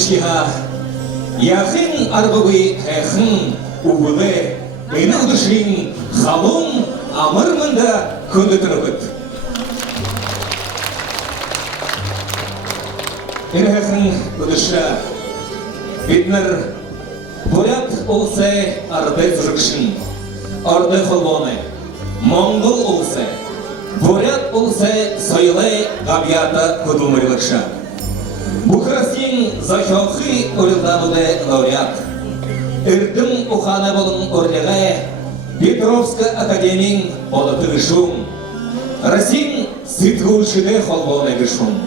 Церемечкига яхын арбовый хэхын угулы эйны удышин халун амырмында көндетірігіт. Эйны хэхын удыша битнер боят олсы арды зүрікшін, арды холбоны, монгол олсы, борят олсы сойлы ғабията көдумырлықша. Бухарастин захёхы орылдамыды лауреат. Ирдым уханы болын орлығы, Петровска академин олыты гышум. Расин сытгулшыды холбоны гышум.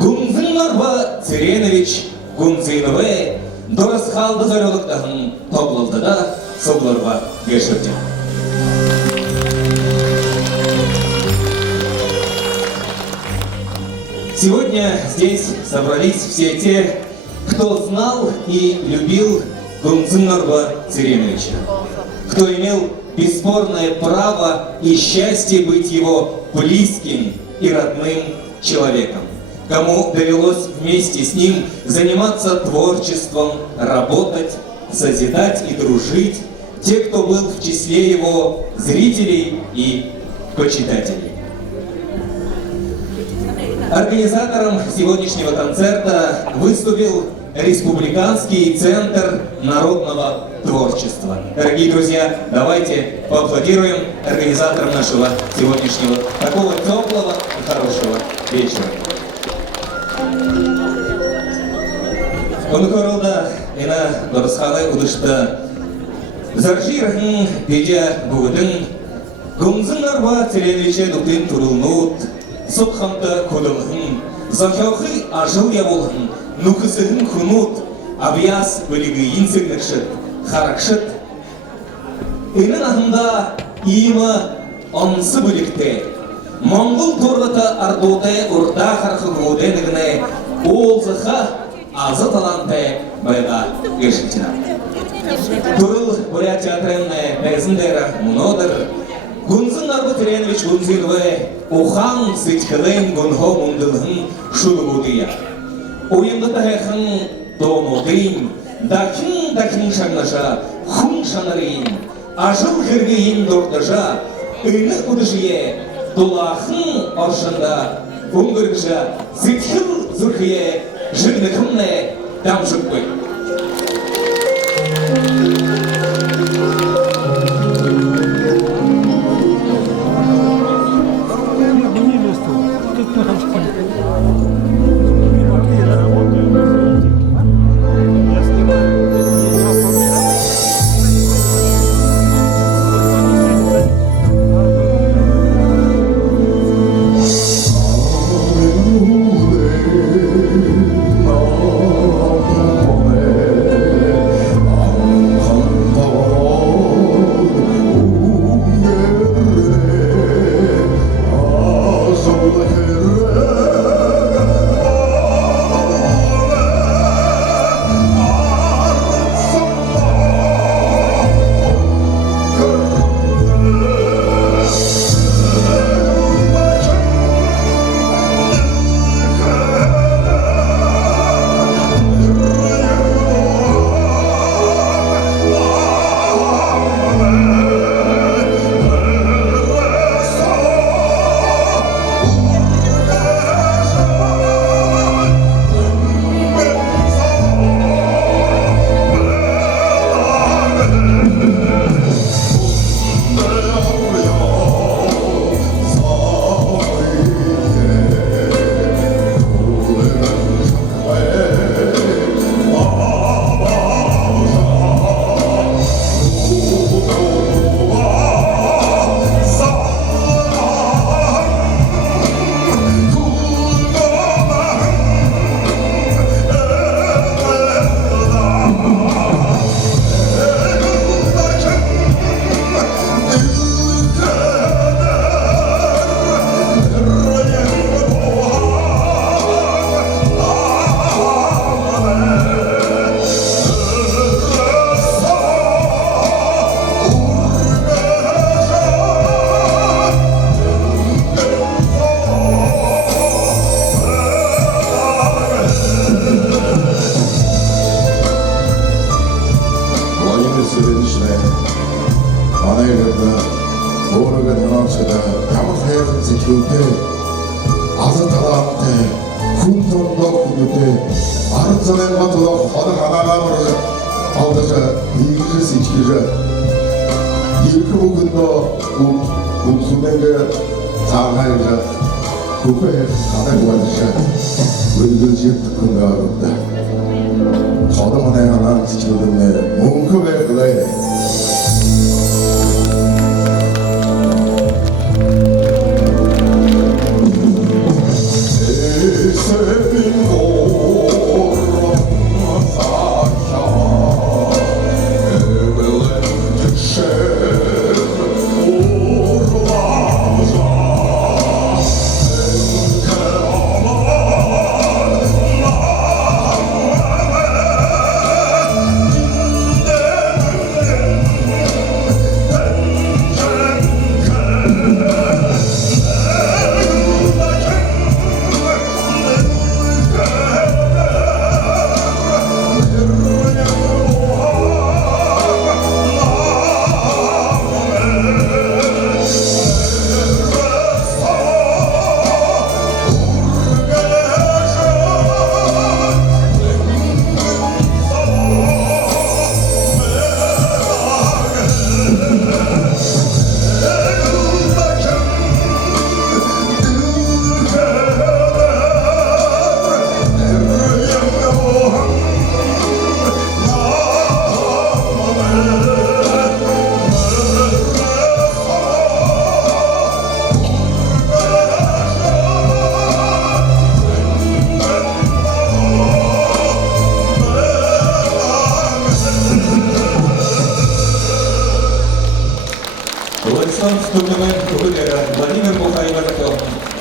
Гунзын арба Церенович Гунзиновы дорасхалды зарылықтағын топлылды да согларба гешірді. Сегодня здесь собрались все те, кто знал и любил Гунзынарба Церемовича, кто имел бесспорное право и счастье быть его близким и родным человеком, кому довелось вместе с ним заниматься творчеством, работать, созидать и дружить, те, кто был в числе его зрителей и почитателей. Организатором сегодняшнего концерта выступил Республиканский центр народного творчества. Дорогие друзья, давайте поаплодируем организаторам нашего сегодняшнего такого теплого и хорошего вечера. Онукорылда ина дорысханы удышты. Заржирхын беде бүгдің Гунзынарба Церемовиче дуктин турулнут. Сопхамда кодылхын, захяухы ажыл яболхын, нукысыхын хунут, абияс бөлігі инсігнікшіт, харакшыт. Энің ахында иімі онсы бөлікте, Моңғыл торғыты ардуты урда харқы ғуденігіне олзыға азы таланты байға гешіктіна. Турыл Бурят театрынны бәзіндері мұнодыр, Гунзынарба Церенович Гунзиновы ухан сычкылын гунхо мундылхын шулугудыя. Уйымды тахайхын донудын, дахин шаңнаша хун шанарин, ажыл жергейін дордыжа, үні удышие дулахын оршында, уңгыргжа зытхыл зүрхие жырныкымны дамжықпы. Moment söyleyişine anaylarda doğruga tanamsada tamam hayatın zekiyete azı talamte kuntonda kuyute arık zaman batıda hadır anağa varı aldıca ilgili seçkiri ilki bugündə umsundenge sağlayıcı kupe kadar varışa ölgülcek tıkınga arıqda Qadım anayanan seçildimne mumku ve kılaydı Владислав Турнемен, Владимир Бухайбарко,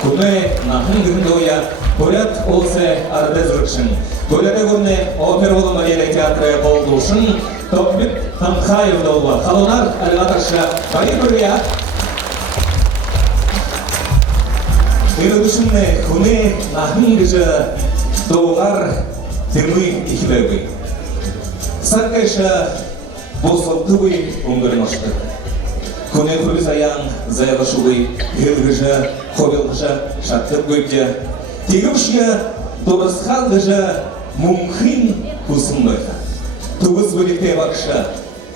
Куне, Нахынгындоя, Бурят Олсе Ардезрыкшин, Бурятегурне, Оперволы Мария театры Болдушин, Топбит Хамхаев Долва, Халунар Альватарша, Парибурия, Ирудушинне, Куне, Нахынгыжа, Доуар, Тимы Ихлевы. Саккайша, Босолтывы, Унгырмашты. Куне Хуризаян, Заявашувы, Гилгыжа, Хобилгыжа, Шаттыр Гөйте, Тегімшге, Тобырсхалгыжа, Мумхын Кусымбайта. Тугыз бөлікте бақша,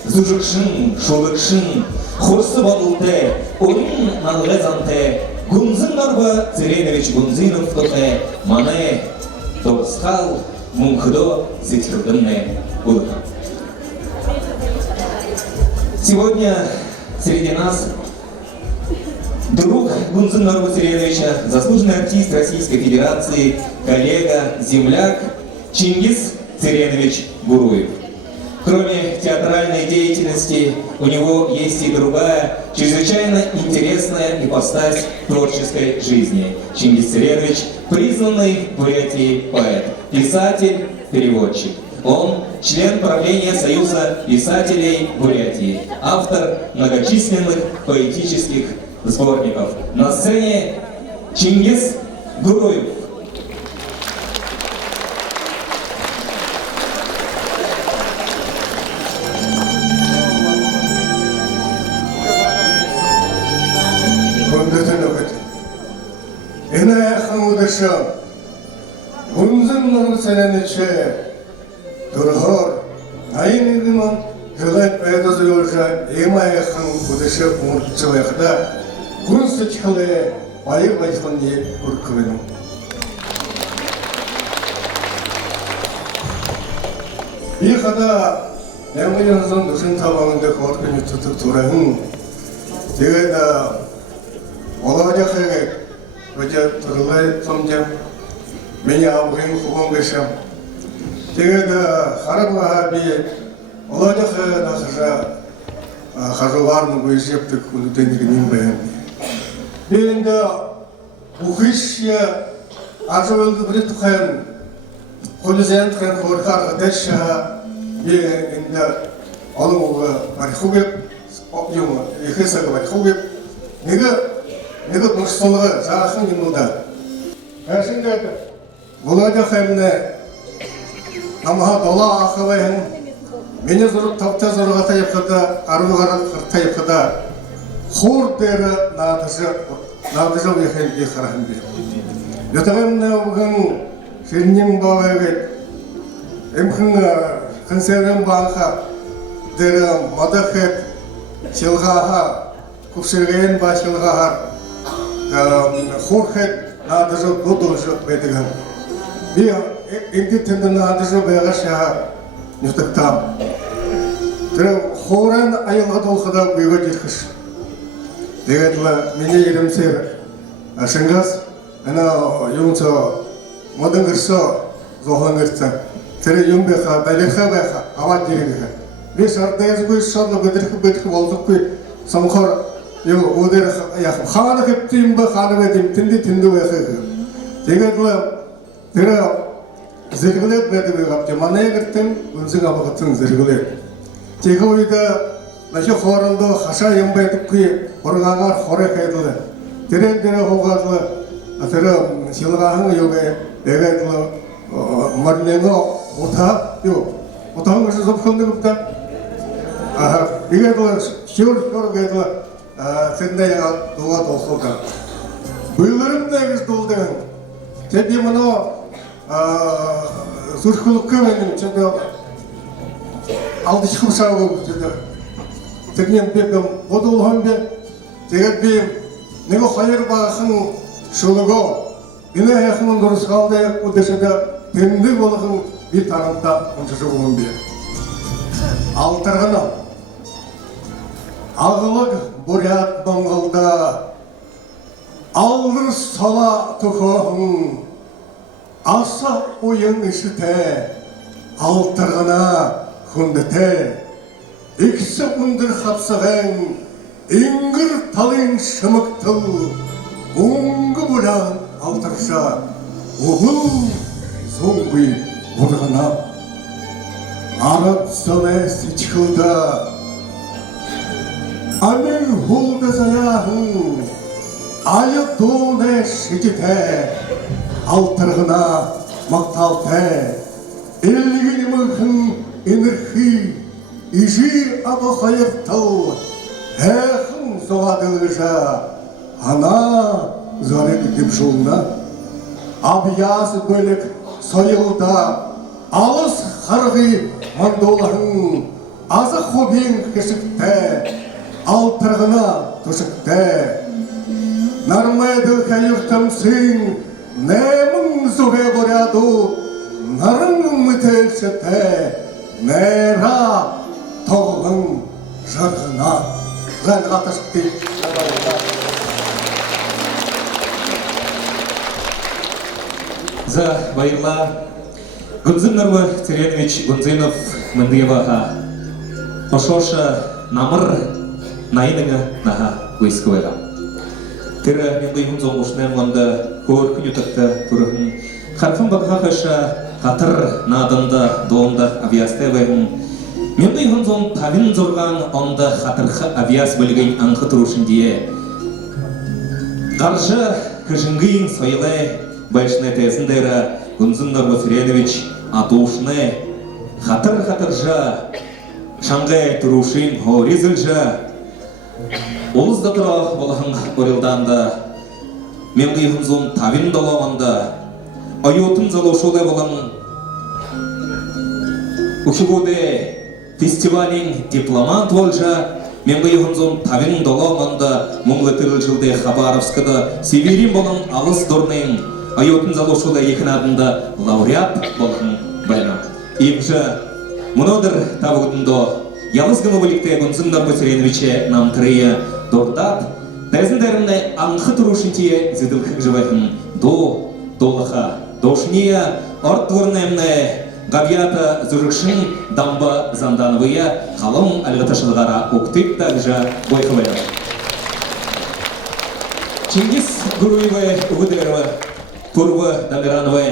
Зужықшын, Шулықшын, Хорсы Бадылте, Орын Нанғезанте, Гунзын Нарба, Церенович Гунзинов Тоте, Мане, Тобырсхал, Мумхыдо, Зетирдынне, Улыка. Сегодня среди нас друг Гунзын Нарба Цереновича, заслуженный артист Российской Федерации, коллега, земляк Чингис Церенович Гуруев. Кроме театральной деятельности, у него есть и другая, чрезвычайно интересная ипостась творческой жизни. Чингис Церенович – признанный в Бурятии поэт, писатель, переводчик. Он член правления Союза писателей Бурятии, автор многочисленных поэтических сборников. На сцене Чингис Гуруев. Гунзын Нарба Цереновиче Тургор айнигман жылайт пайдасы болжа эмаяхан будеше умурчуяхда гунсычхле байы байханне урквену и хада 양근현선 노신 타방인데 거기는 tuttup турахын тэгээд олоожахыг 어제 турлай somjam Меня авгын хугон бешем. Тэгээд харагва би олоодох нахажа хажуугаар бүжэвдэг хүнүүднийг нэмбэ. Би энд ухиш ажуулд бүрт хэн холзент хэн хорхар дэша би энд олоо барихуг юм ихэсэг барихуг нэг мөрсөлгө заахан юмнуудаа. Ашингад Володя Хэмне намха дола ахвэн Меня зовут Тавта Заргата Япада, Арвара Тайпада, Хордера Надажа Вехен Бихарамби. Ятагамна Уган, Шиннин Бавагет, Эмхан Консервен Банха, Дера Мадахет, Силгаха, Купсерген Башилгахар, Хорхет, Надажа Дудожа Бедган. Би Индитен Надажа Бегаша. Нютактам. Тэр хоран аялга толхада бийга жирхиш. Тэгэдла миний иремсэр ашингас ана юунцо модон гэрсо зохон гэрцэ. Тэр юм бэха далиха бэха аваад жирэнгэ. Би сардэсгүй шодло бэдэрх болдоггүй самхор юу өдөр яг хаана хэвтим бэ хаана гэдэм тэндэ байхаа. Тэгэдла тэр зэрэглээд байдаг гавч манай гэртэн үнзэг авахтан зэрэглээ. Тэгэхэ үед наши хоорондоо хашаа юм байдаггүй ургаагаар хорыг хайдлаа. Тэрэн хуугаад тэр силгахан юугээ тэгээд марнего утаан гэж зөвхөн нэгтэй. Тэгээд шүр гээд сэндээ дугаад оохоо. Бүлэрэмдээ гэж дуулдаг. Тэд юмноо зүрхлükкөө байна ч одоо алдчих хэмсаагүй гэдэг. Тэрний бид бодуулхан би тэгээд би нэг хоёр баахан шулгоо энэ яхан дурсгалдаа үдэшэдэ тэндэг болгон би тарамта уншиж өгөн би. Алтаргана аглаг бурят Монголда алыр сала төхөөн аса уян иштэй алтаргана хүндэтэй ихс өндөр хавсаган ингэр талын шамагтал өнгө булан алтарша угул зомби ургана араб соне сичхуда амин хулда заяхун аятоне шижтэй алтаргана макталтай элгин мөхөн энерхи ижи аба хайртал хэхэн зоадылжа ана зарек дипшулна абяс бөлек соёлда алыс харгы мандулахын азы хобин хэсэгтэй алтаргана төсөгтэй нармайдыл хайртамсын Нэмэн зүгэ боряду наран мэтэлсэтэй нэра тоглон жаргана галгатасти. За байла Гунзин Нарва Царенович Гунзинов Мандиеваха Пашоша намыр найныңа наха көйскөйға. Тірі менді үйін зоңғышнайм ғанда көркін ütікті түрігін. Қарқын бағға қаша қатыр надында доғында авиасты байғын. Менді үйін зоң тавин зорған онда қатырқы авиас бөлген аңқы тұрушын дие. Қаржы күжінгейін сойлай байшына тәсіндері Гунзин Нарва Царенович атушны қатыр-қатыржа шаңғай тұрушын хорезілжа Олыз да тұрақ болағын орелданда, мен ғайғын зон тавин долағанда, айотын залаушылай болағын Ушығуды фестивалін дипломат болжа, мен ғайғын зон тавин долағанда, мұңлы тіріл жылды Хабаровскада Северин болағын алыс дорнайын, айотын залаушылай екін адында лауреат болағын байна. Епжі, мұнадыр табығыдында Ялызгымы білікті Гунзин Нарва Цареновиче намтырыя дордат, тәзіндерімді аңқы тұрушынтие зіділхік жывайхын долаха, дошния, орттворнемні ғабията зүрікшін дамба зандановыя қалым әлгіташылғара оқтып тәгжа бойқывайы. Чингис Гуруевы ұғыдыры, Турвы Дамирановы,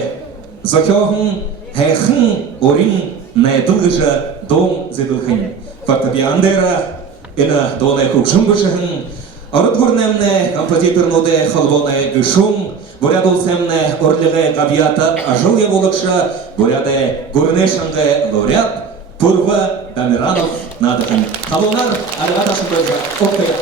Зохёхын, Хэхын, Орин, Найдылғыжа дом зіділхін. Фортепиандера, ина долай кукшым бышыхын, орытгурнемне композиторнуде холбоне гышум, бурядулсемне орлиге габията ажылге болықша, буряде гурнешанге лауреат, Пурва Дамиранов надыхан. Халонар алға ташындырға оқия.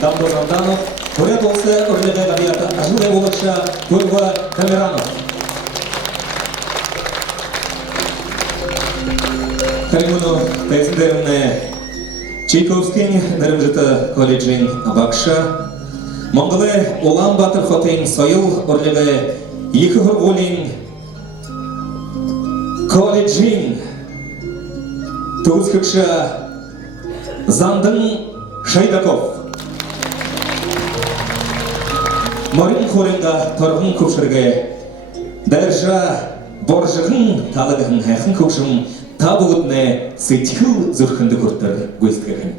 Дамдо Жанданов, поряд болса Орлеге Гавията Ажыле Волоча, Пурва Дамиранов. Калимуно тезіндерімне Чайковскин дәрімжіті колледжин Бакша, Монголе Улан Батыр Хотейн Сойыл Орлеге екі ғырғолин колледжин Туғызкікша Зандын Шайдаков. Марин хоренга торғын көпшірге дәржа боржығын талығын әқын көпшім табығытне сетхіл зүрхінді көрттір көздігін.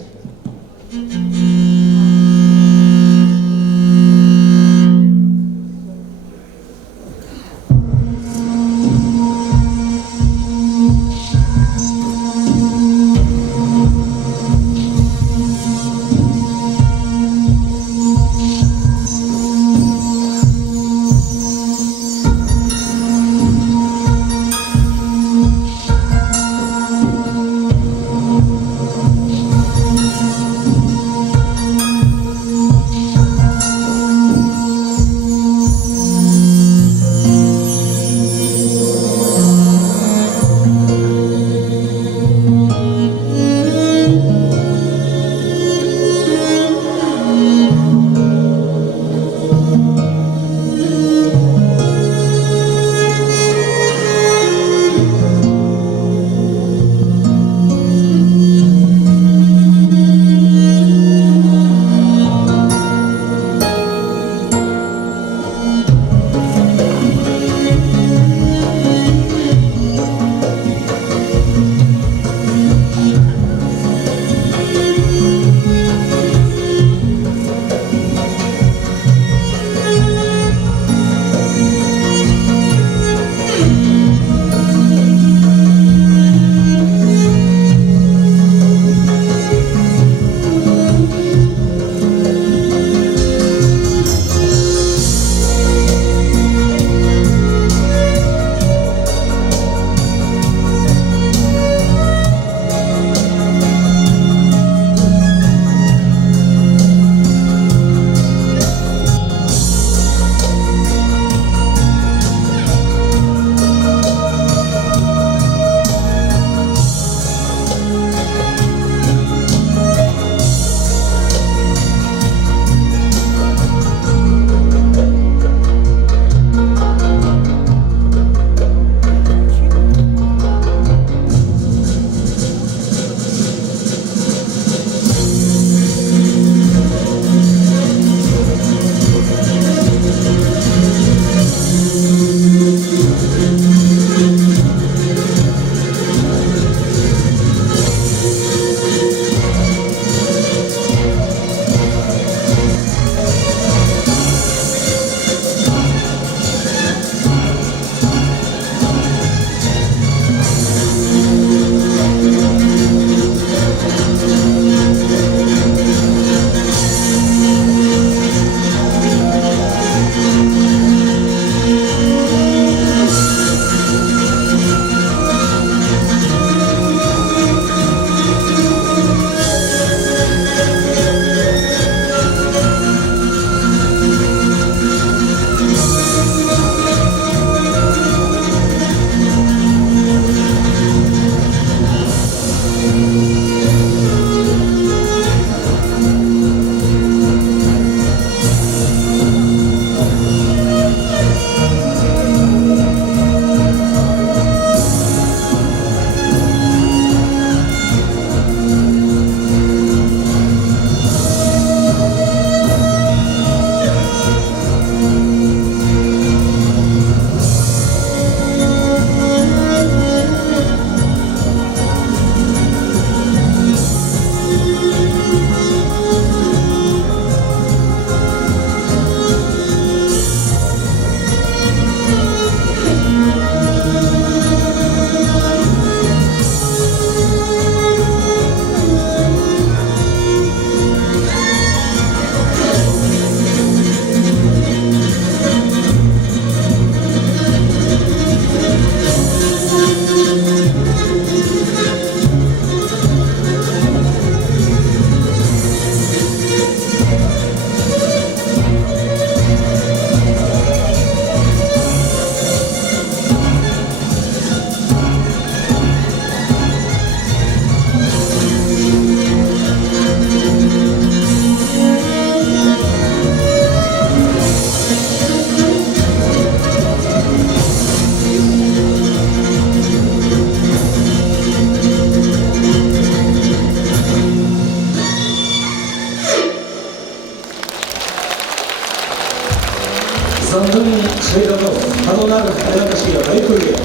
Sandın şeydalı, kanunlar alakasıya kayıt koyuyor.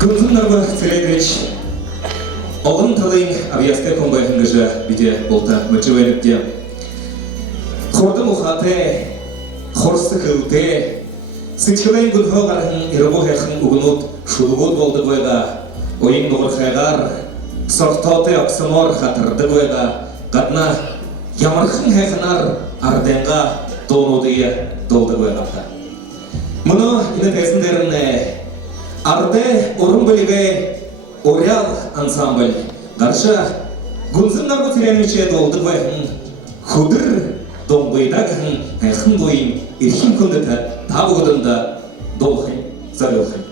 Күнзін нұрбы Царевич, оғын талайын авияска комбайхынгыжы биде болта мөчевеліпте. Хорды мұхаты, хорсы кылты, сычкылайын күнхо қарғын ирыбу хәқын ұғынут шулығуд болды бойға, ойын бұғыр қайғар, сортауты оксамор қатырды бойға, қатна ямырқын хәқынар арденға донудыйы долды бойғапта. Мұны ині тәсіндеріне Арде орын бөлігі Орял ансамбль Қарша Гүнзін Нарбу Царевиче долды байын Худыр доңбайдағын Айқын бойын ерхим күндіті табы ғыдында долхын, зарылхын.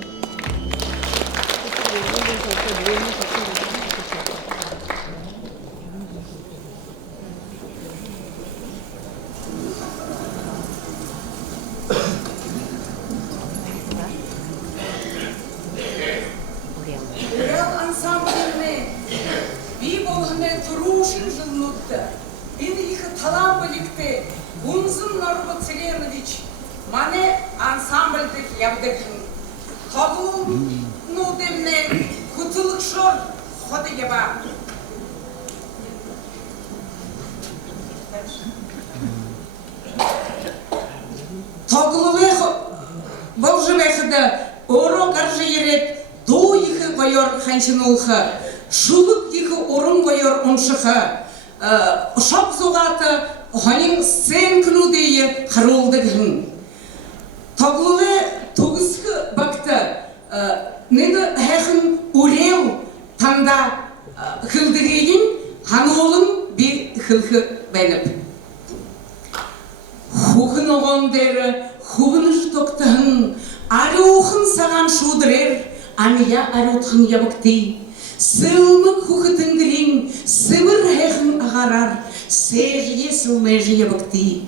Гунзын Нарбу Царевич, мане ансамбльдік явдыкын. Тоғылу демне күтілік шор ходы еба. Тоғылы бұл жібекіді оро қаржы ерет, до ехі қойор қанчынулхы, шулық ехі орын қойор ұншықы, ұшап зоғаты Ханин сен күну дейі қарулдығын. Тоғылы тоғызғы бақты нені әқін өрел таңда қылдығейін ханолын бір қылғы бәніп. Хұғын оған дәрі, хұғын үштоқтығын, ары оқын саған шудырер, ания арутқын ябықты. Сылмық хұғытын кірін, сывыр әқін ағарар, Сежье сылмежье бакти,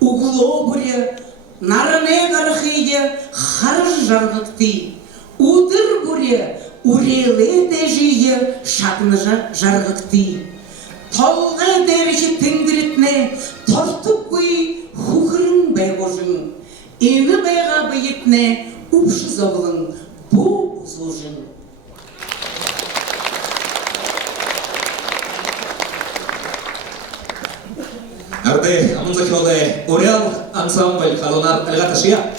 угло буре, наране гарахие, харж жаргакти, удыр буре, уреле дежие, шатныжа жаргакти. Толға дәрежі тіңдірітне, тортып бұй, хухырын бәйғожын, ені бәйға бәйітне, ұпшы зоғылын, бұ ұзужын. Арде амынзакёлы Орял ансамбль халонар алгаташия.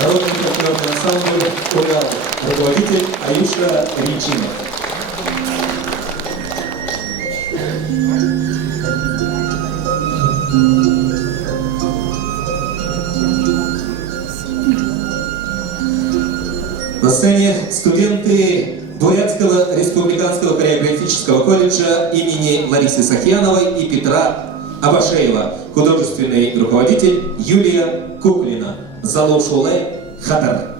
народный фольклорный ансамбль «Урал», руководитель Аюша Ричинов. На сцене студенты Бурятского республиканского хореографического колледжа имени Ларисы Сахьяновой и Петра Абашеева, художественный руководитель Юлия Куклина, Залошуле Хатар.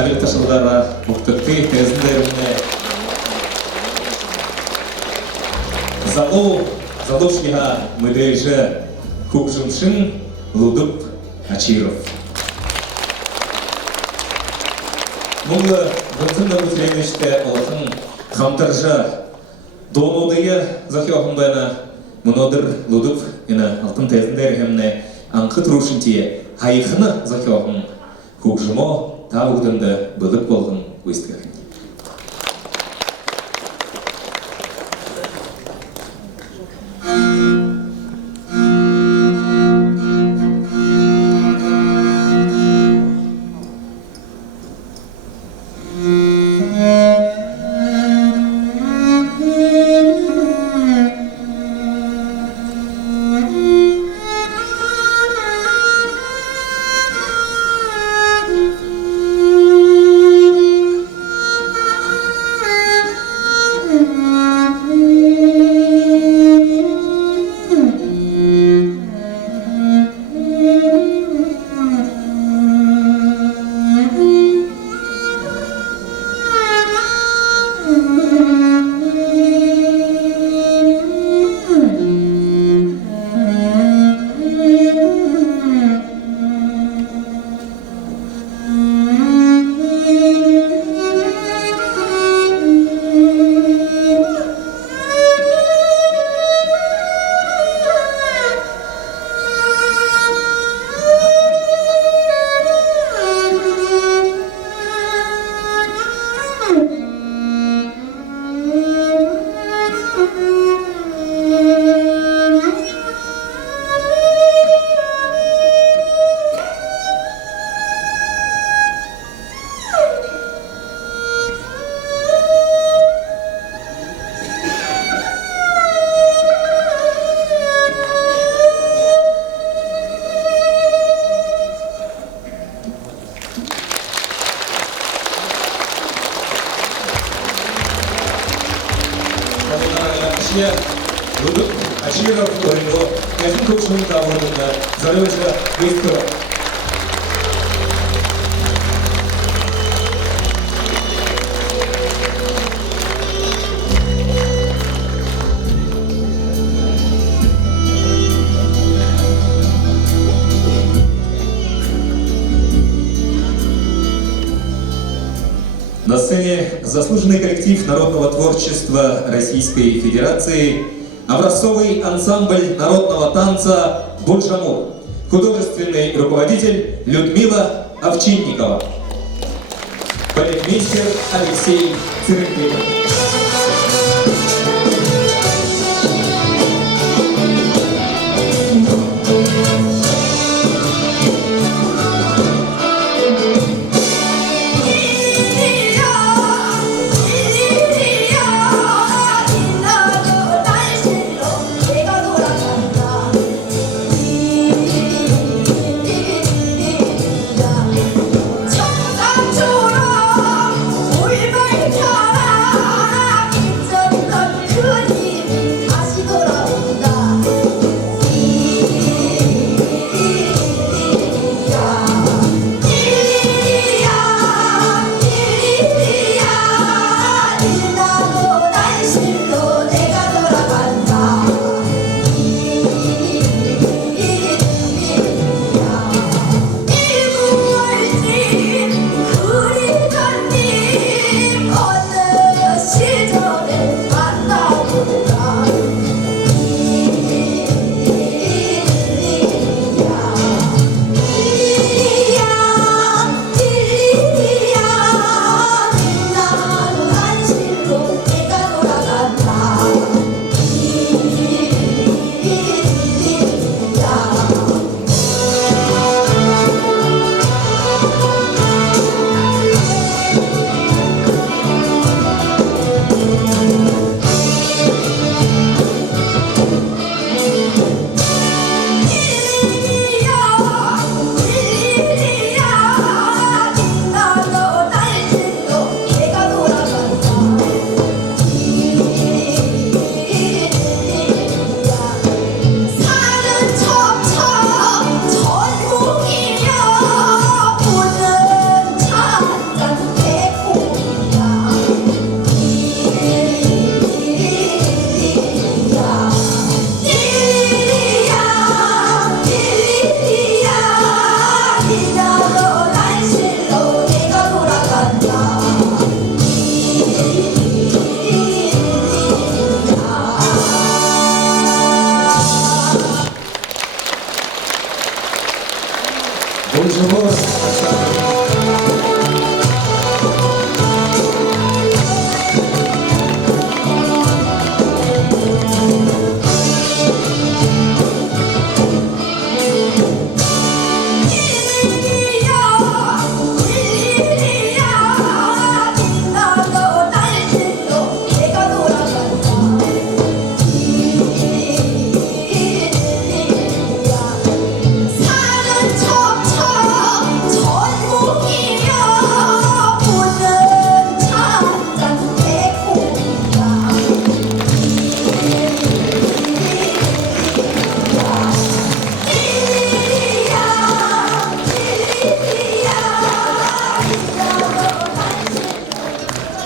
Әлі жылдары мұқтырқи кезіндеріне Залушкиға мүдейжі Кукжуншин Лудуп Ачиров. мұңлы гүнсін сөйлеген іште олардың қамтыржа донодығы захиохын байна мұнодыр лудып ені алтын тезіндер хемне аңқы тұрушын тие хайықыны захиохын көкжымо тағудынды бұдық болғын өстігін. Лудып Ачиров ойынғы әзін көпшінің тағылығында зарывыжы өйткірі. На сцене заслуженный коллектив народного творчества Российской Федерации, образцовый ансамбль народного танца «Буджамур», художественный руководитель Людмила Овчинникова, балетмейстер Алексей Циркин. 청상초로 울벌 켜라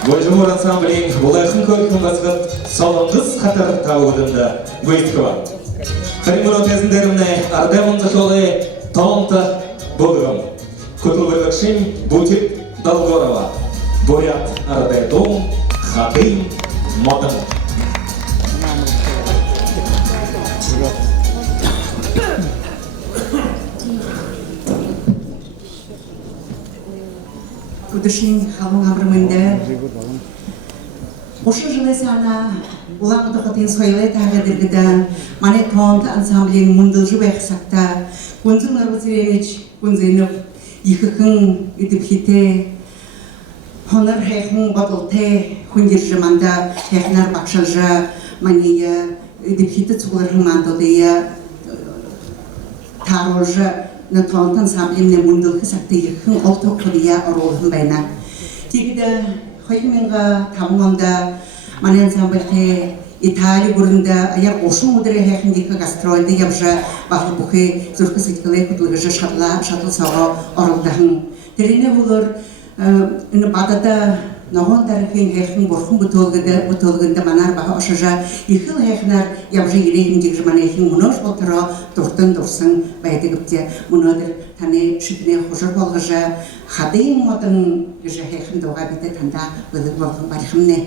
Бойжумур ансамблінің Бұлайқын көркін басқып, салыңғыз қатар тауыдында бөйтківа. Қаримұр өтезіндерімне ардамынды жолы таланты болығым. Көтілгірлікшін Бутит Долгорова, Боят Ардайдом, Хатым Мотым. Будущий халун абрымында Ошы жылы сана улан құдықытын сойлы тағыдыргыдан мане таланты ансамблінің мұндылжы байқысақта Гунзын Нарбуцеревич Гунзынов Ихықын үдіпхеті Хонар хайхын батылты хүндержіманда хайхынар бақшалжа мания үдіпхеті цуғылырхын мандылдыя таролжа на талант ансамблемне мұндылқы сақты ихын олты құдия оролығын байна. Тегіді Хойминга тамамда мане ансамбльте Италия бурында аяр ошун удыры хайхындегі гастрольді ябжа бақы бұқы зүркі сыткылы күтлігі шатыл сауға орылдағын. Теріне болыр бадада нағын тарихын хайхын бұрқын бұтылғында манар бақы ошыжа ихыл хайхынар ябжа ерейіндегі жыманайхын мұнош болтыра дұртын дұрсын байдығыпте мұнадыр таны шүпіне құжыр болғыжа Хадым Мотым гыжа хайхын доға биті танда бұлық болғын барихымне.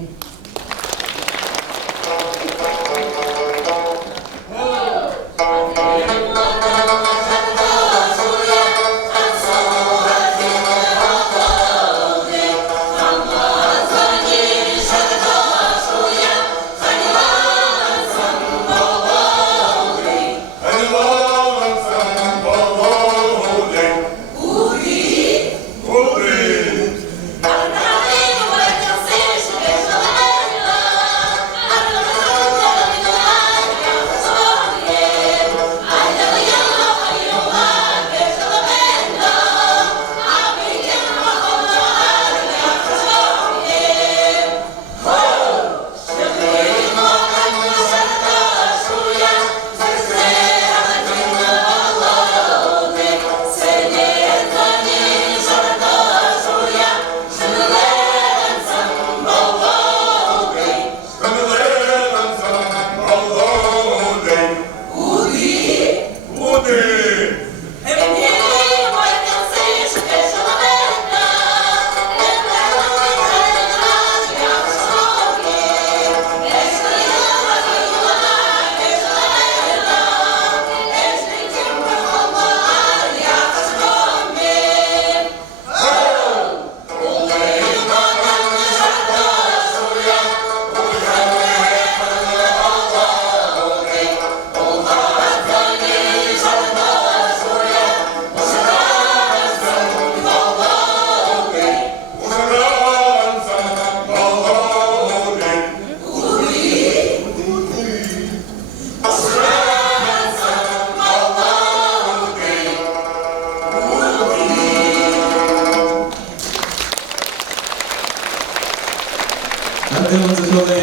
ардамынды жолы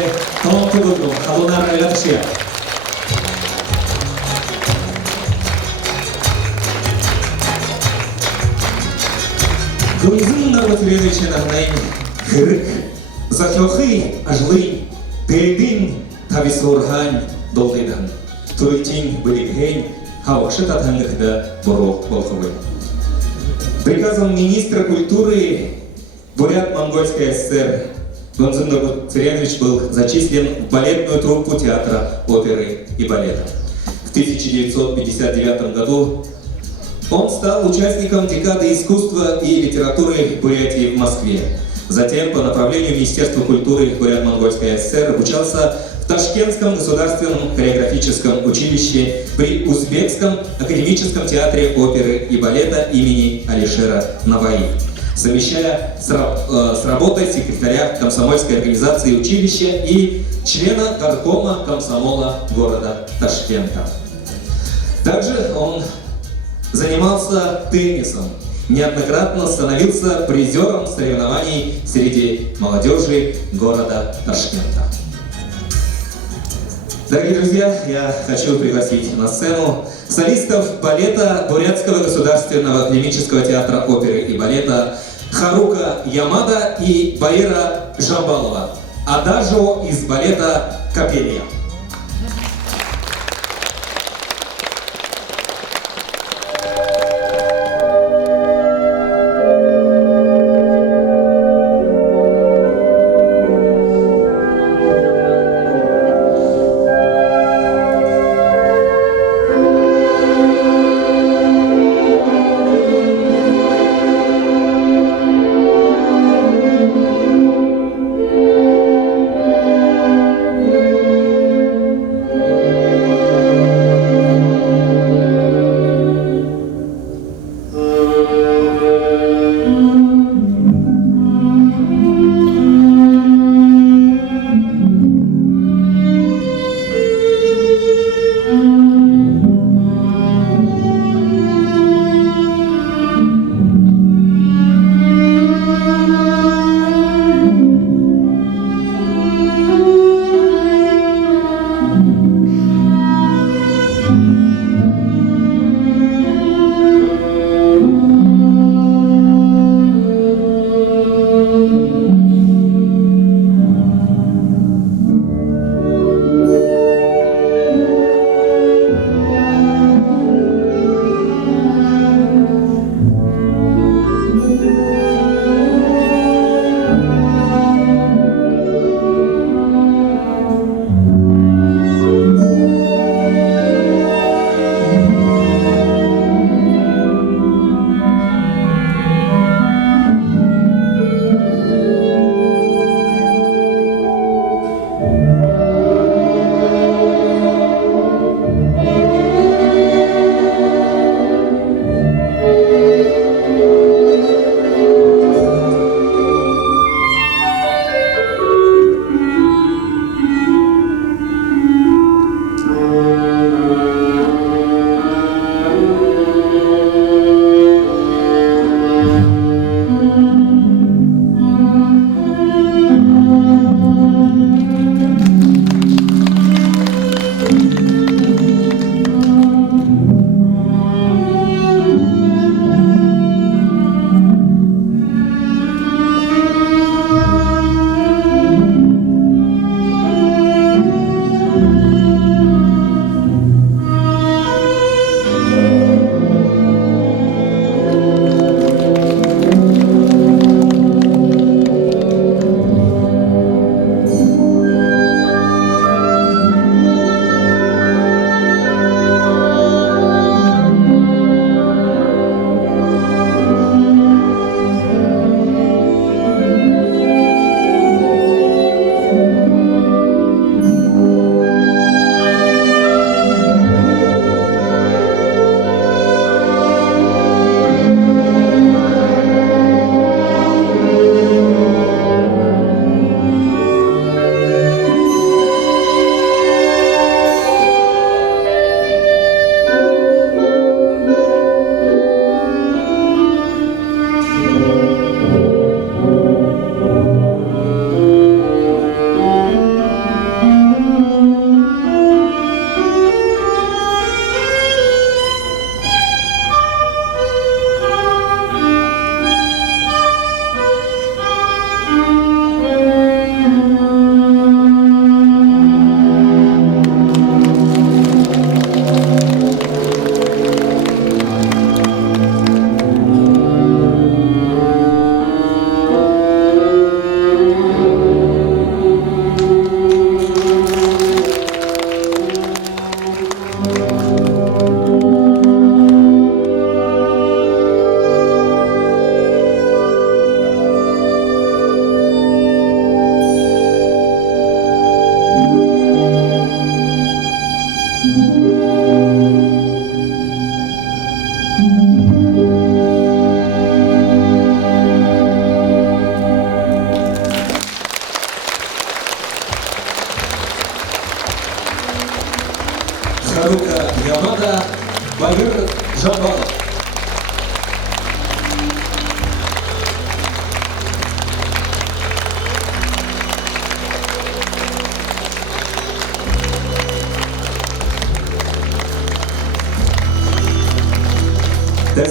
таланты болғым, қалунар айлатышия. Гунзын Нарбуцеревичен арнайын кірік, захёхы ажлы, тейдин тависорхан долдайдан, туйтин білігейн, хавақшы татаңлықда боруқ болқывы. Приказом министра культуры Бурят-Монгольской ССР Гунзын Нарбуцеревич был зачислен в балетную труппу театра оперы и балета. В 1959 году Он стал участником декады искусства и литературы Бурятии в Москве. Затем по направлению Министерства культуры Бурят-Монгольской ССР обучался в Ташкентском государственном хореографическом училище при Узбекском академическом театре оперы и балета имени Алишера Наваи, совмещая с работой секретаря комсомольской организации училища и члена горкома комсомола города Ташкента. Также он занимался теннисом, неоднократно становился призером соревнований среди молодежи города Ташкента. Дорогие друзья, я хочу пригласить на сцену солистов балета Бурятского государственного академического театра оперы и балета Харука Ямада и Баира Жамбалова, адажио из балета «Капелья».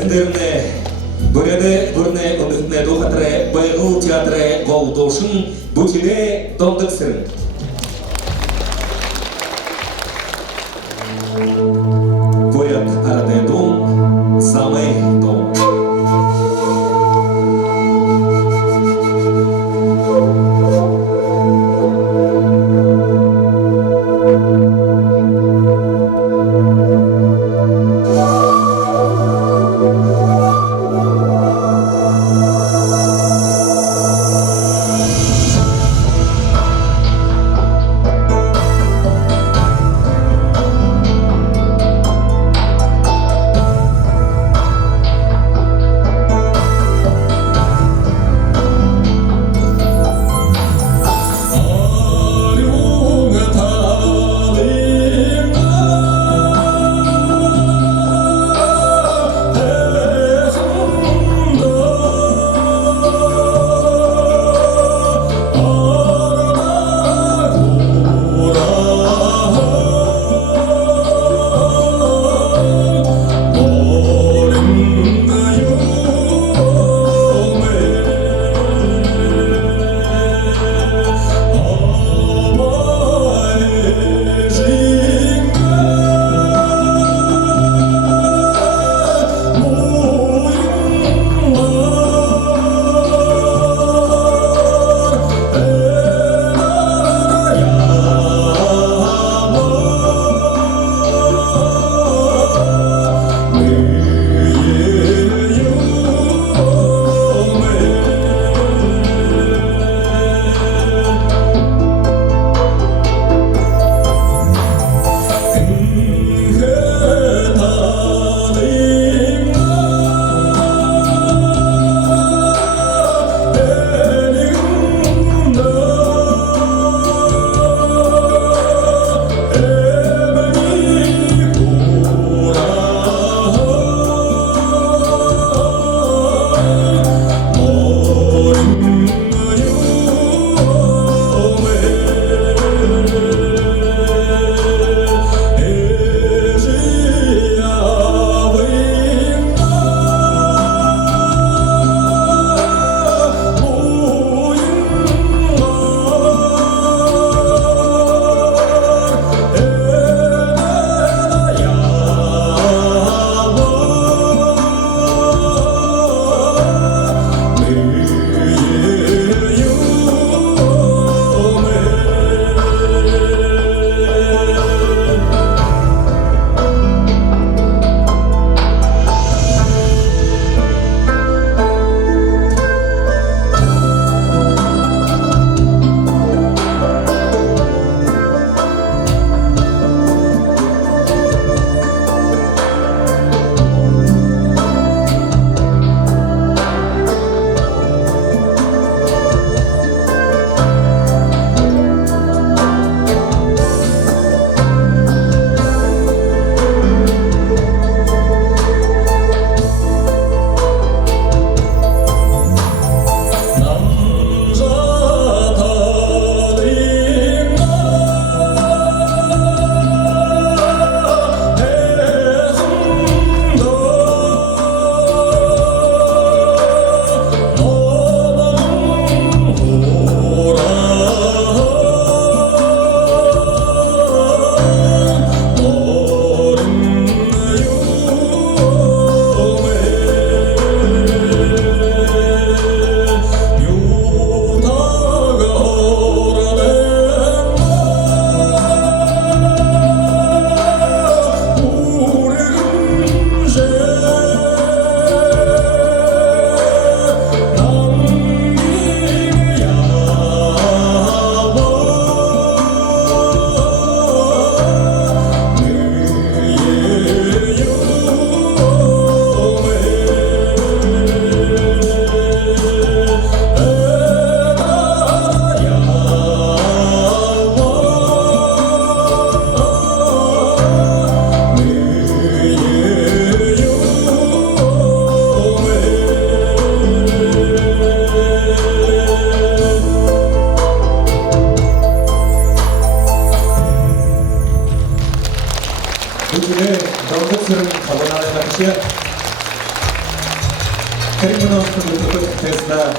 тезіндеріне көріне үмітіне доғатыры байғыл театры қолдошын бүтіне дондық сірін. Поряд арады дом, самый дом. Кримино теста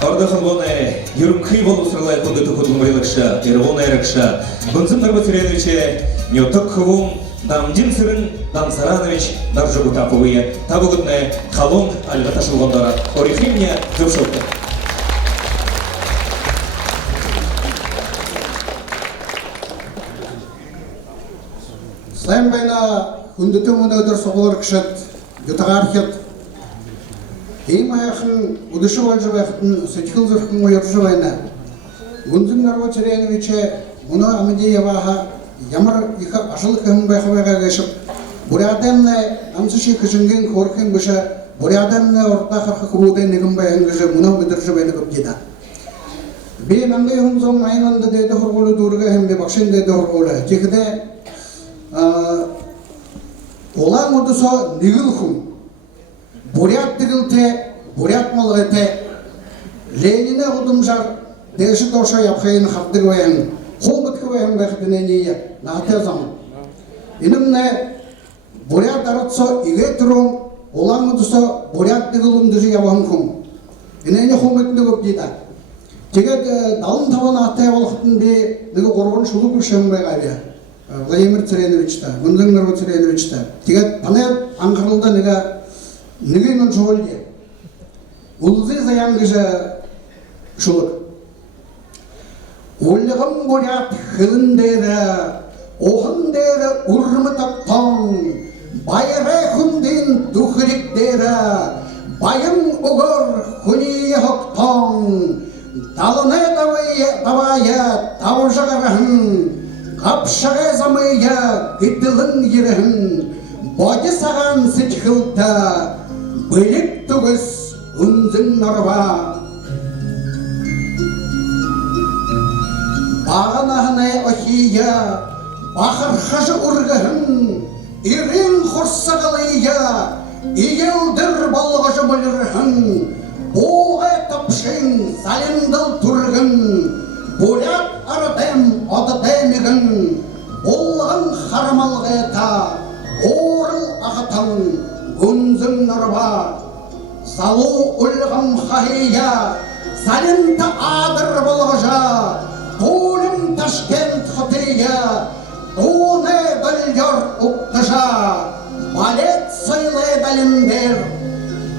Орда халбоне юрмхи волусралай ходы тухудум релакша, ирвон айракша. Гунзым Нарбатиреновиче нёток хвум дамдин сырын Дамсаранович Наржугутаповые табугутне халон альгаташылгондара орихимня зюшылды. Сайын байна хүндэтэн өнөөдөр сугуур гişэд ютагархят ийм аяхан өдөшөө болж байхад сэтгэл зүрхэн уярж байна. Гүнзэн Нарбатиренович мөнөө Амедиеваха ямар их ашиг хэм байх байгаа гэж бурядамны амсшиг хшингийн хөрхэн биш бурядамны уртахах хөрүүдэн нэгэн байх гэж мөнөө мэдэрч байна гэдэгда. Би намны хүнзэн майнанд дэдэ хөргөл дүүргэ хэм би багшин дэдэ хөргөл чихдэ Улаан удасо нэгэн хүн бурят дэгэлтэй бурят малгайтай Ленинэ удамжаар дэшид доошоо явахын хавдаг байна. Хомбот хөвэн байх дэнэний наатай зам. Инэмнэ бурят арцо игэтрум улаан удасо бурят дэгэлүн дэш явахан хүн. Инэний хомбот нэг өгдийда. Тэгээд 75 наатай болоход би нэг 3 шулуг шим байгаа бай. Владимир Цареновичтай, Гүнзэн Нарбатиреновичтай. Тэгээд танай анхааралда нэг юм жуулъя. Улзы заян гэж шулуг. Улгам бурят хилэн дээр охон дээр урмат тон баярай хүндийн дүхрэг дээр баян өгөр хүний хогтон далнэ давая тавшагархан Апшагай замыя гэдлэн ирхэн бодисаган сэтгэлдэ бэлэг түгэс үнзэн нарва баганахнай охия бахар хаш ургэн ирэн хурсагалыя иелдэр болгож мөлрхэн боогай тапшин салиндал тургэн бурят арадэм одадэмигэн болган харамалгайта орыл ахатан Гүнзэн Нарба салу улгам хахия салинта адар болгожа тулым Ташкент хотия туне дальяр уктажа балет сайлай далиндер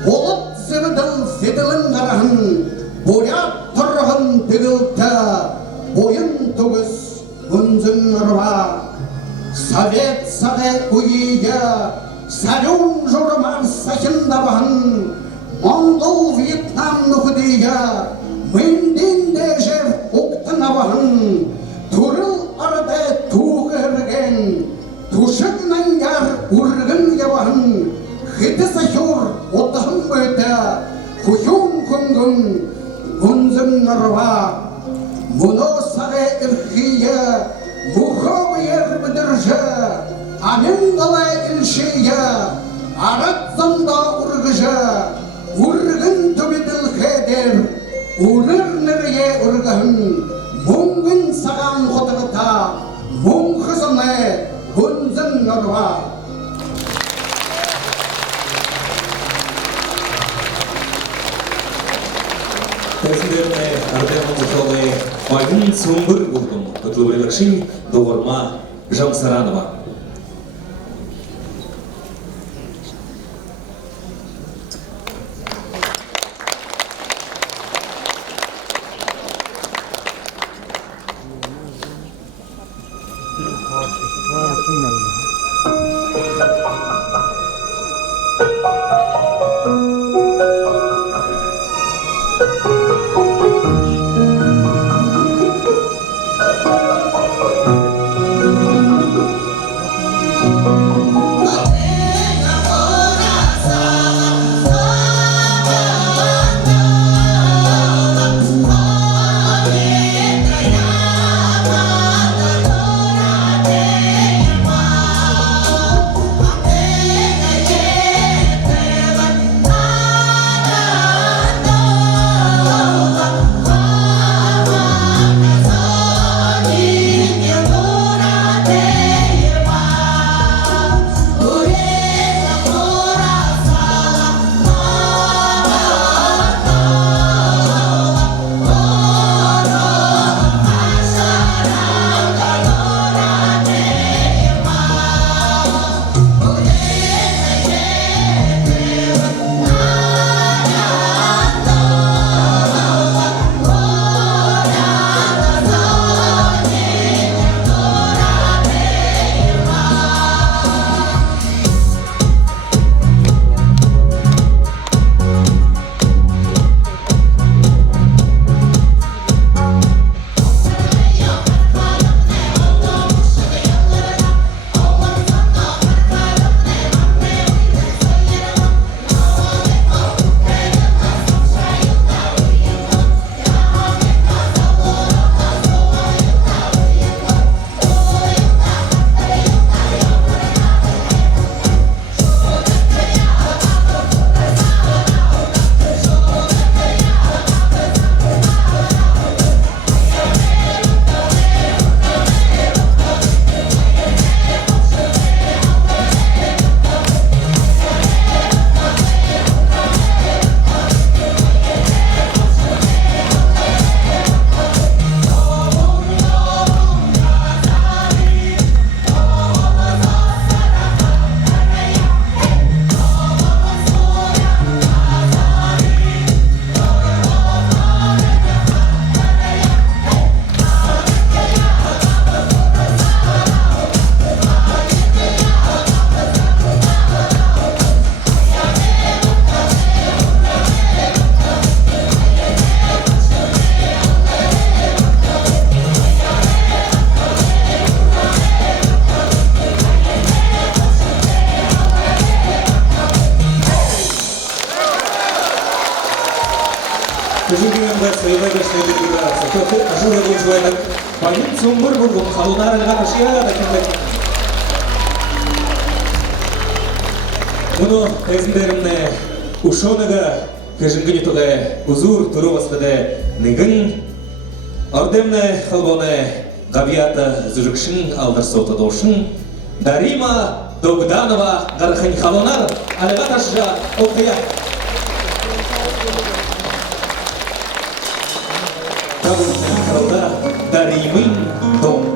болот зыбдыл зидылын гарахын бурят тұрғын тігілті бойын түгіс Гүнзэн Нарба совет сағай үйейі сәлюн жұрмар сахында бағын Моңғол Вьетнам нүхідейі менден де жер ұқтына бағын тұрыл арада туғы әрген тұшығынан яр үргін ебағын хеті сахюр отығын бөйті құйын күнгін Гүнзэн Нарба мұны сағай үрхейі мұхабайыр бұдыржы амин қалай үлшейі арат-занда ұрғыжы ұрғын төбеділ хедер ұрыр-нірге ұрғын мұңғын саған қотығыта мұң қызыны Гүнзэн Нарба Тәсілеріне ардемон жолы майын сұңғыр бұлдым. Құтлыбайлықшын доғырма Жамсаранова. 그중에는 저희가 저희들과 그 아시는 좋아하는 관련 정보를 보고 가로나를 가서 시야가 되는데 오늘 대신대는 우쇼나가 그중에 또래 우주르 들어왔을 нэгэн ордемне халбоне гавията зужукшин алдарсота дошин Дарима Догданова гархань халонар алеваташжа окая Табунтен халда Даримин дом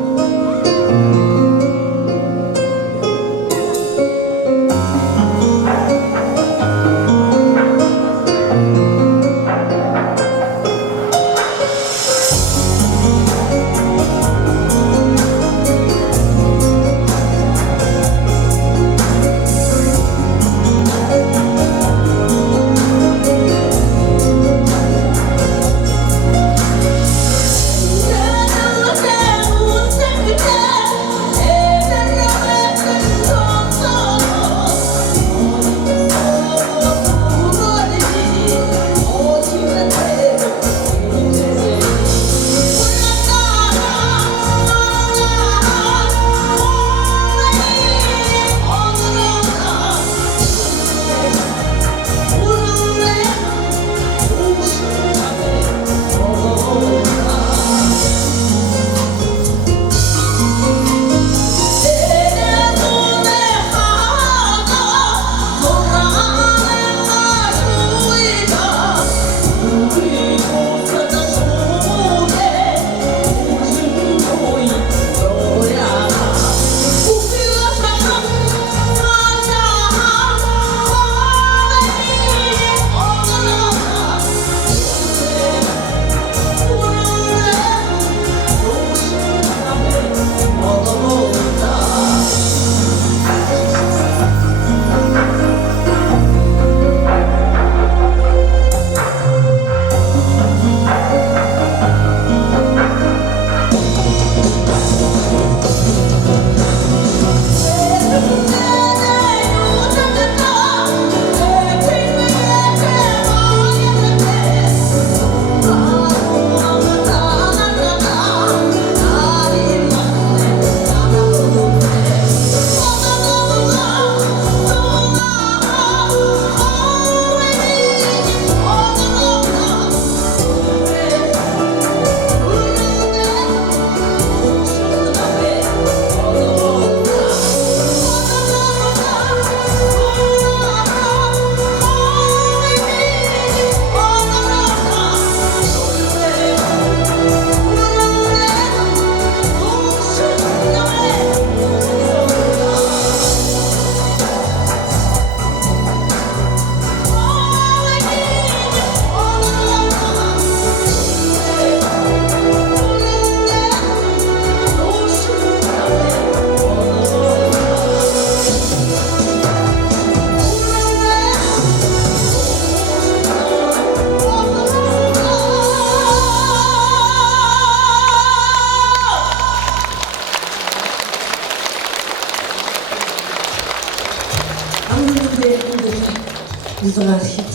Израилит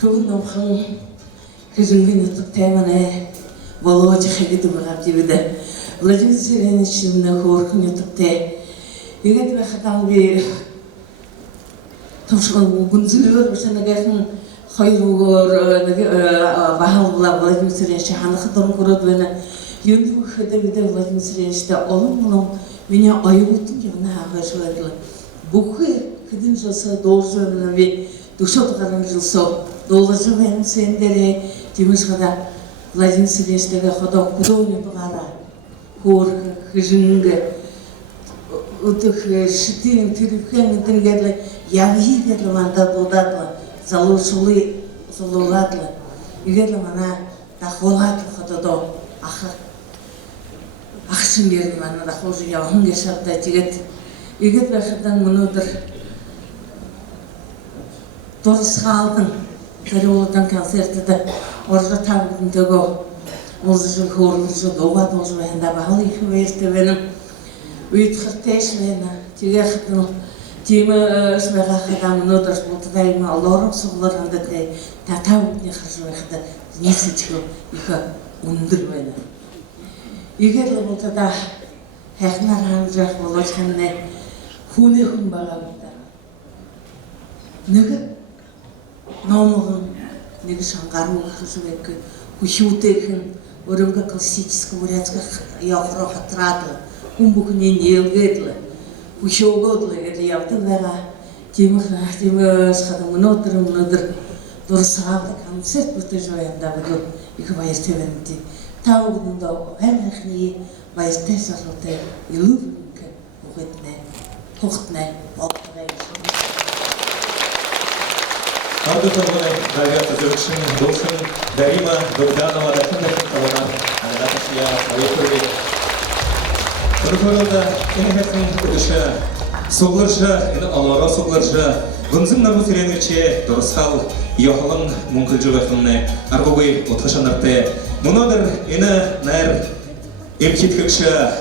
хөвн номхон хэзээ нэг тайманаа болооч хэгэд байгаа дивдэ Владимир Зеленский на хөөрхөн ютубтэй тэгээд байхад би төвшгөн гүнзгийгээр бишнэгэхэн хоёр өгөөр нэг бахалла Владимир Зеленский ханах дөрөн хөрөд байна юм хөдөө бид Владимир Зеленский олон миний оюутан явна хагашвал бүхий хэдэн жил дуулсан би төсөөд гарсан жилсоо дуулсан байна сэндэрэ тимэсгада Владимир Зеленскийгээ ходоо хөдөөний дугаараа хөөр хэжингэ өдөх шитийн тэрхэн гэдэргээл явигээд лаванда дуудаад залуусулы сулуулаад игээл манай дахуулаад ходоо ахсын гэр манай дахуус явхан гэсэвдэ тэгээд игээд байхад өнөөдөр дурсгаалдан тэрүүдан концертад орж тавдантайгаа музыкийн хөөрөлсөд угаад болж байна бахал их вэртэй байна. Үйдхэртэйш байна. Тэгээд Тема смеха хадам нодаш болтайма Аллахым сугларында те татаудни харжвахда несичко иха ундыр байна. Игер л болтада хайхнар ханжах болочханне хүнэ хүн байгаа байна. Нэг номон нэг шангаруу харжвах хүшүүтэйхэн өрөнгө классический бурятских явро хатраад хүн бүхний нээлгээд л хүшөөгөөд л гэдэг явдаг байгаа. Тиймээс хадам өнөөдөр дурсаад концерт бүтээж байгаад байгаа их баяртай байна. Та бүгдэндээ хайрхны баяртай салуутай илүүг өгөднэ. Тухтнэ болтгай. Ардуторгоне Равиата Зурчин, Душин, Дарима, Богданова, Рахимовна, Анатасия, Алексеевич. Рухорода инхэтэн үдэшэ сугларша, энэ олоро сугларша, гүнзэн нарбу сирэнэрче дурсал яхалан мөнгөлжөөхнэ аргугүй утгашанартай. Мөнөдөр энэ найр эмхитгэгшэ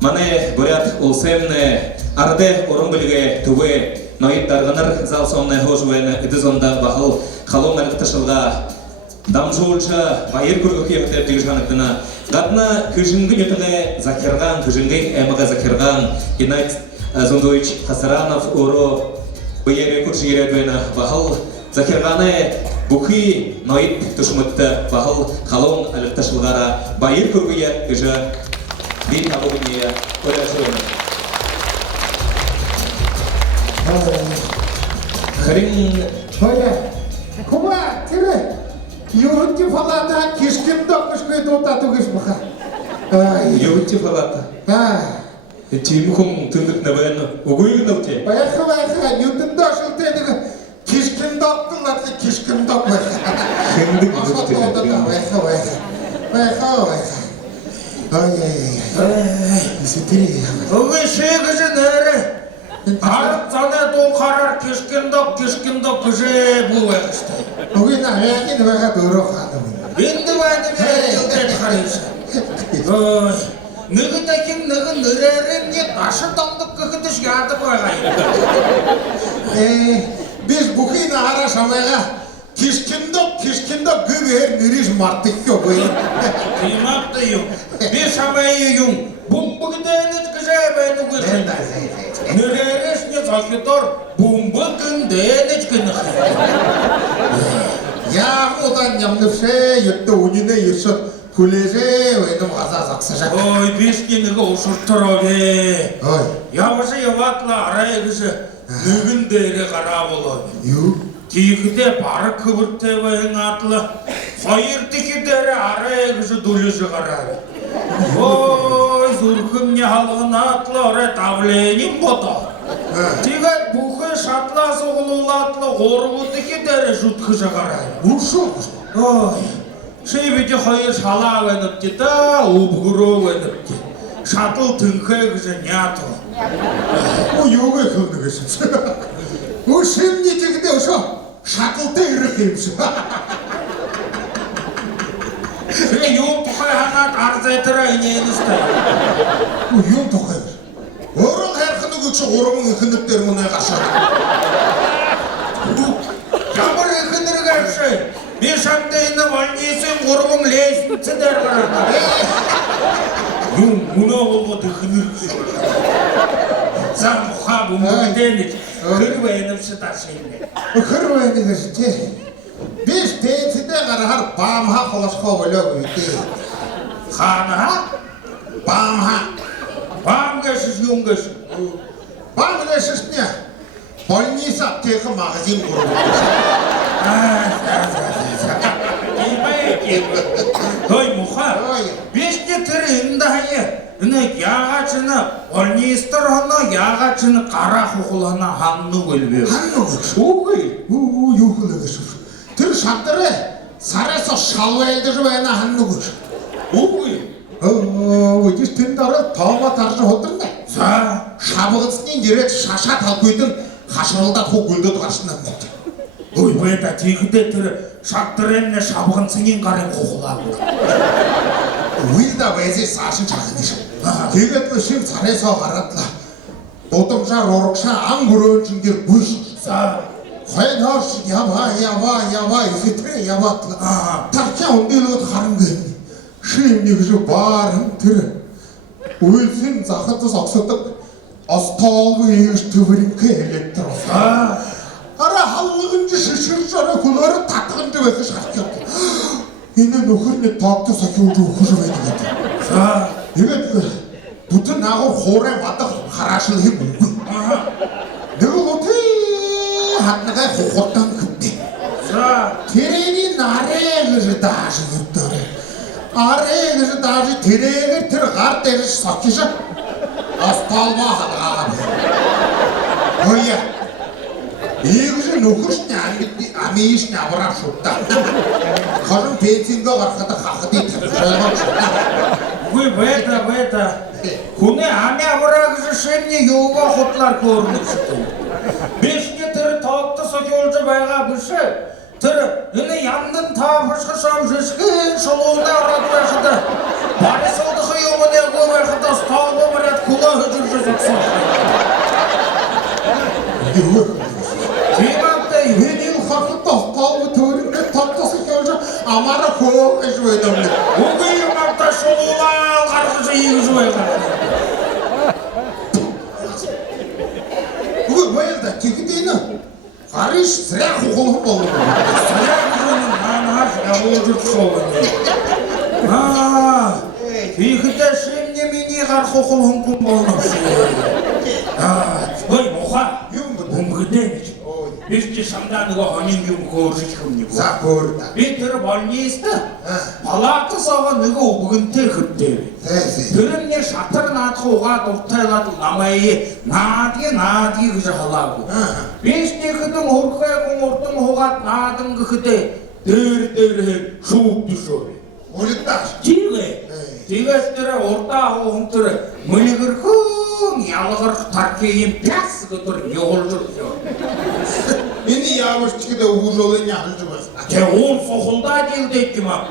мане бурят улсэмнэ арде урумбылге түвэ ноид дарганар зал сонны хожвэн эдизонда бахал халон алкташылга дамжуулча баяр көргөх явтер дижанатына гадна күжингин ятыгы закирган күжингин эмага закирган Геннадий Зундович Хасаранов оро баяре курширедвена бахал закирганы бухи ноид тушмытты бахал халон алкташылгара баяр көргөйе кыжа дин табугуния көрәшөйнө Харин Оля, кума, тире. Юрти фалата кишким докушкой дотатугиш баха. Юрти фалата. Тимхум түндік набайны угуйгын алте. Байха, ютын дошыл тедігі кишким доктыл атлы кишким док баха. Хендік Асфат олдыға, байха. Ай, несетері. Өгей шегізі нәрі. Арып зана дол қарар кешкендок күже бұл әкішті. Өгей нағияқин байға дұру қаным. Енді байды бәйелдер қарайшы. Нүгі тәкім нүгі нүрәрін не ташы домдық күкітіш яды қойғай. Біз бұқин ағара шамайға кишкендок гүгер нүреш мартық көп өй. Қимақты юм. Бес шамайы юм. Бұмбығдайыныз күже бәйді көрсін. Нүрәріш не залкетор бұмбығдайыныз күні қай. Я одан ямныпше ютты уніне юшыт күлеже өйнім ғаза зақсы жақ. Ой, бешкенігі ұшырттыр оге. Ой, Явышы яватла арай күші нүгін дәрі қара болады. ю, Тегіде бары күбіртте байын атылы, қойырдекі дәрі арай күші дүліші қарады. Ой, зүркім не халығын атылы орай давленім бота. Тегет бұқы шатла соғылуылы атылы ғорғыдекі дәрі жұткышы қарады. ұшы. Ой, шейбеде қойыр шала өйніп деді, ұбғыры өйніп деді. Шатыл түнкі күші не атылы. Ой, юге күлді кешімші. Ұшым не тегінде ұшы, шатылты үрі қеймші. Юм тұқай ханат арзайтыра инейіністі. Ой, юм тоқай бір. Орын әрқыны күтші орымың үкіндіктер мұнай қашады. Жамыр екіндір кәпші. Беш аптайына вальнесен орымың лейсін цедер қарады. Юм мұна олғы дүкінір күші. Зам мұха бұмығынденік. Күрбәйініп шыташайын. Күрбәйіні кешіте. Беш дейсіде қарағар бамға қолашқа өлі өйте. Ханаға? Бамға. Бам кәшіш, юм кәшіш. Бам кешішіне. Больница аптекі мағазин құрып. Той мұха, беште түрі үндайы, үні яғачыны, олнестір оны яғачыны қара құқылана ханны көлбе. Ханны көлбе? Оғай, юқылы кешіп. Түр шаттыры, сарайса шалу әлді жібайына ханны көлбе. Оғай. Өйдес түндары тауға таржы отырды. Шабығысынен ерет шаша талкөйдің қашырылда тоқ өлді тұғашынан мұқты. Ой, бәйта тегіде түрі шаттыренне шабығын сіңен қарен құқылағы. Уйда бәзе сашын чағын деші. Тегетлі шын сарайса қарадыла. удамшаар урагшаа ан гөрөөн чингэр бүш. За. Хайнаас ява ихтэй ява. Тарчаа өндөлөд харангүй. Шимний гэж баар тэр үйлсэн захадас огсодог астаалгүй ийш төвөринхэ электро. Ара халлагын шиширж арай хүлээр татганд байх шалтгаан. Энэ нөхөрний тоогдос ахиуд өгөх байдаг. За тэгээд бүтэн наагур хуурай бадах хараашил хэм үгүй. Нөгөө хөтий хатнагай хухуртан хөтий. За тэрний нарэ гэж дааш өгдөө. Арэ гэж дааш тэрээр тэр гар дээрш сочиш. Асталма хадгаа. Оя. Ийгж нөхөршний амиш навраа шутаа. Харин пенсингээ гарахад хахад тавьчихсан. Үгүй бэта. Хүнээ ами авраа гэж шимний юугаа хутлаар хөөрнө шүү. Бишний тэр тоогдос олж байгаа биш. Тэр энэ яндан таавшгаш амшигэн шолоона ороод байхад барисодох юм нэг байхад столбомрад кулаа хөжөрж өгсөн. Тиймээ Хэний хахад тоог төрөнд тоогдос олж амаараа хөө гэж байдаг. үгүй юм та шолоона гаргаж ийж байгаа. Үгүй байлда чигдээ нэ. Хариш срах хулх болов. Ихтэй шинэ миний гарах хулхан хүн болно. Ой моха юм бомгдэж. Бишти шамдаа нөгөө хонин юм хөөрж хүмүүний. За хөөр. Би тэр больнист палатасаа нөгөө өгөнтэй хөдөө. Тэрний шатар наадах угаад уртайлаад намайг наадгийг гэж халаагүй. Бишти хэдэн хөрхөө урдан угаад наадан гэхдээ дээр шүүгдшөө. Улиташ. Тэгээс тэр урдаа хүн тэр мөнигэрхөн ялгарх таркийн пяс гэдэг явуулж өгсөн. Энэ ямар ч гэдэг өгүүлэн ялж байна. Тэ уул сохолдаа жилдээ юм аа.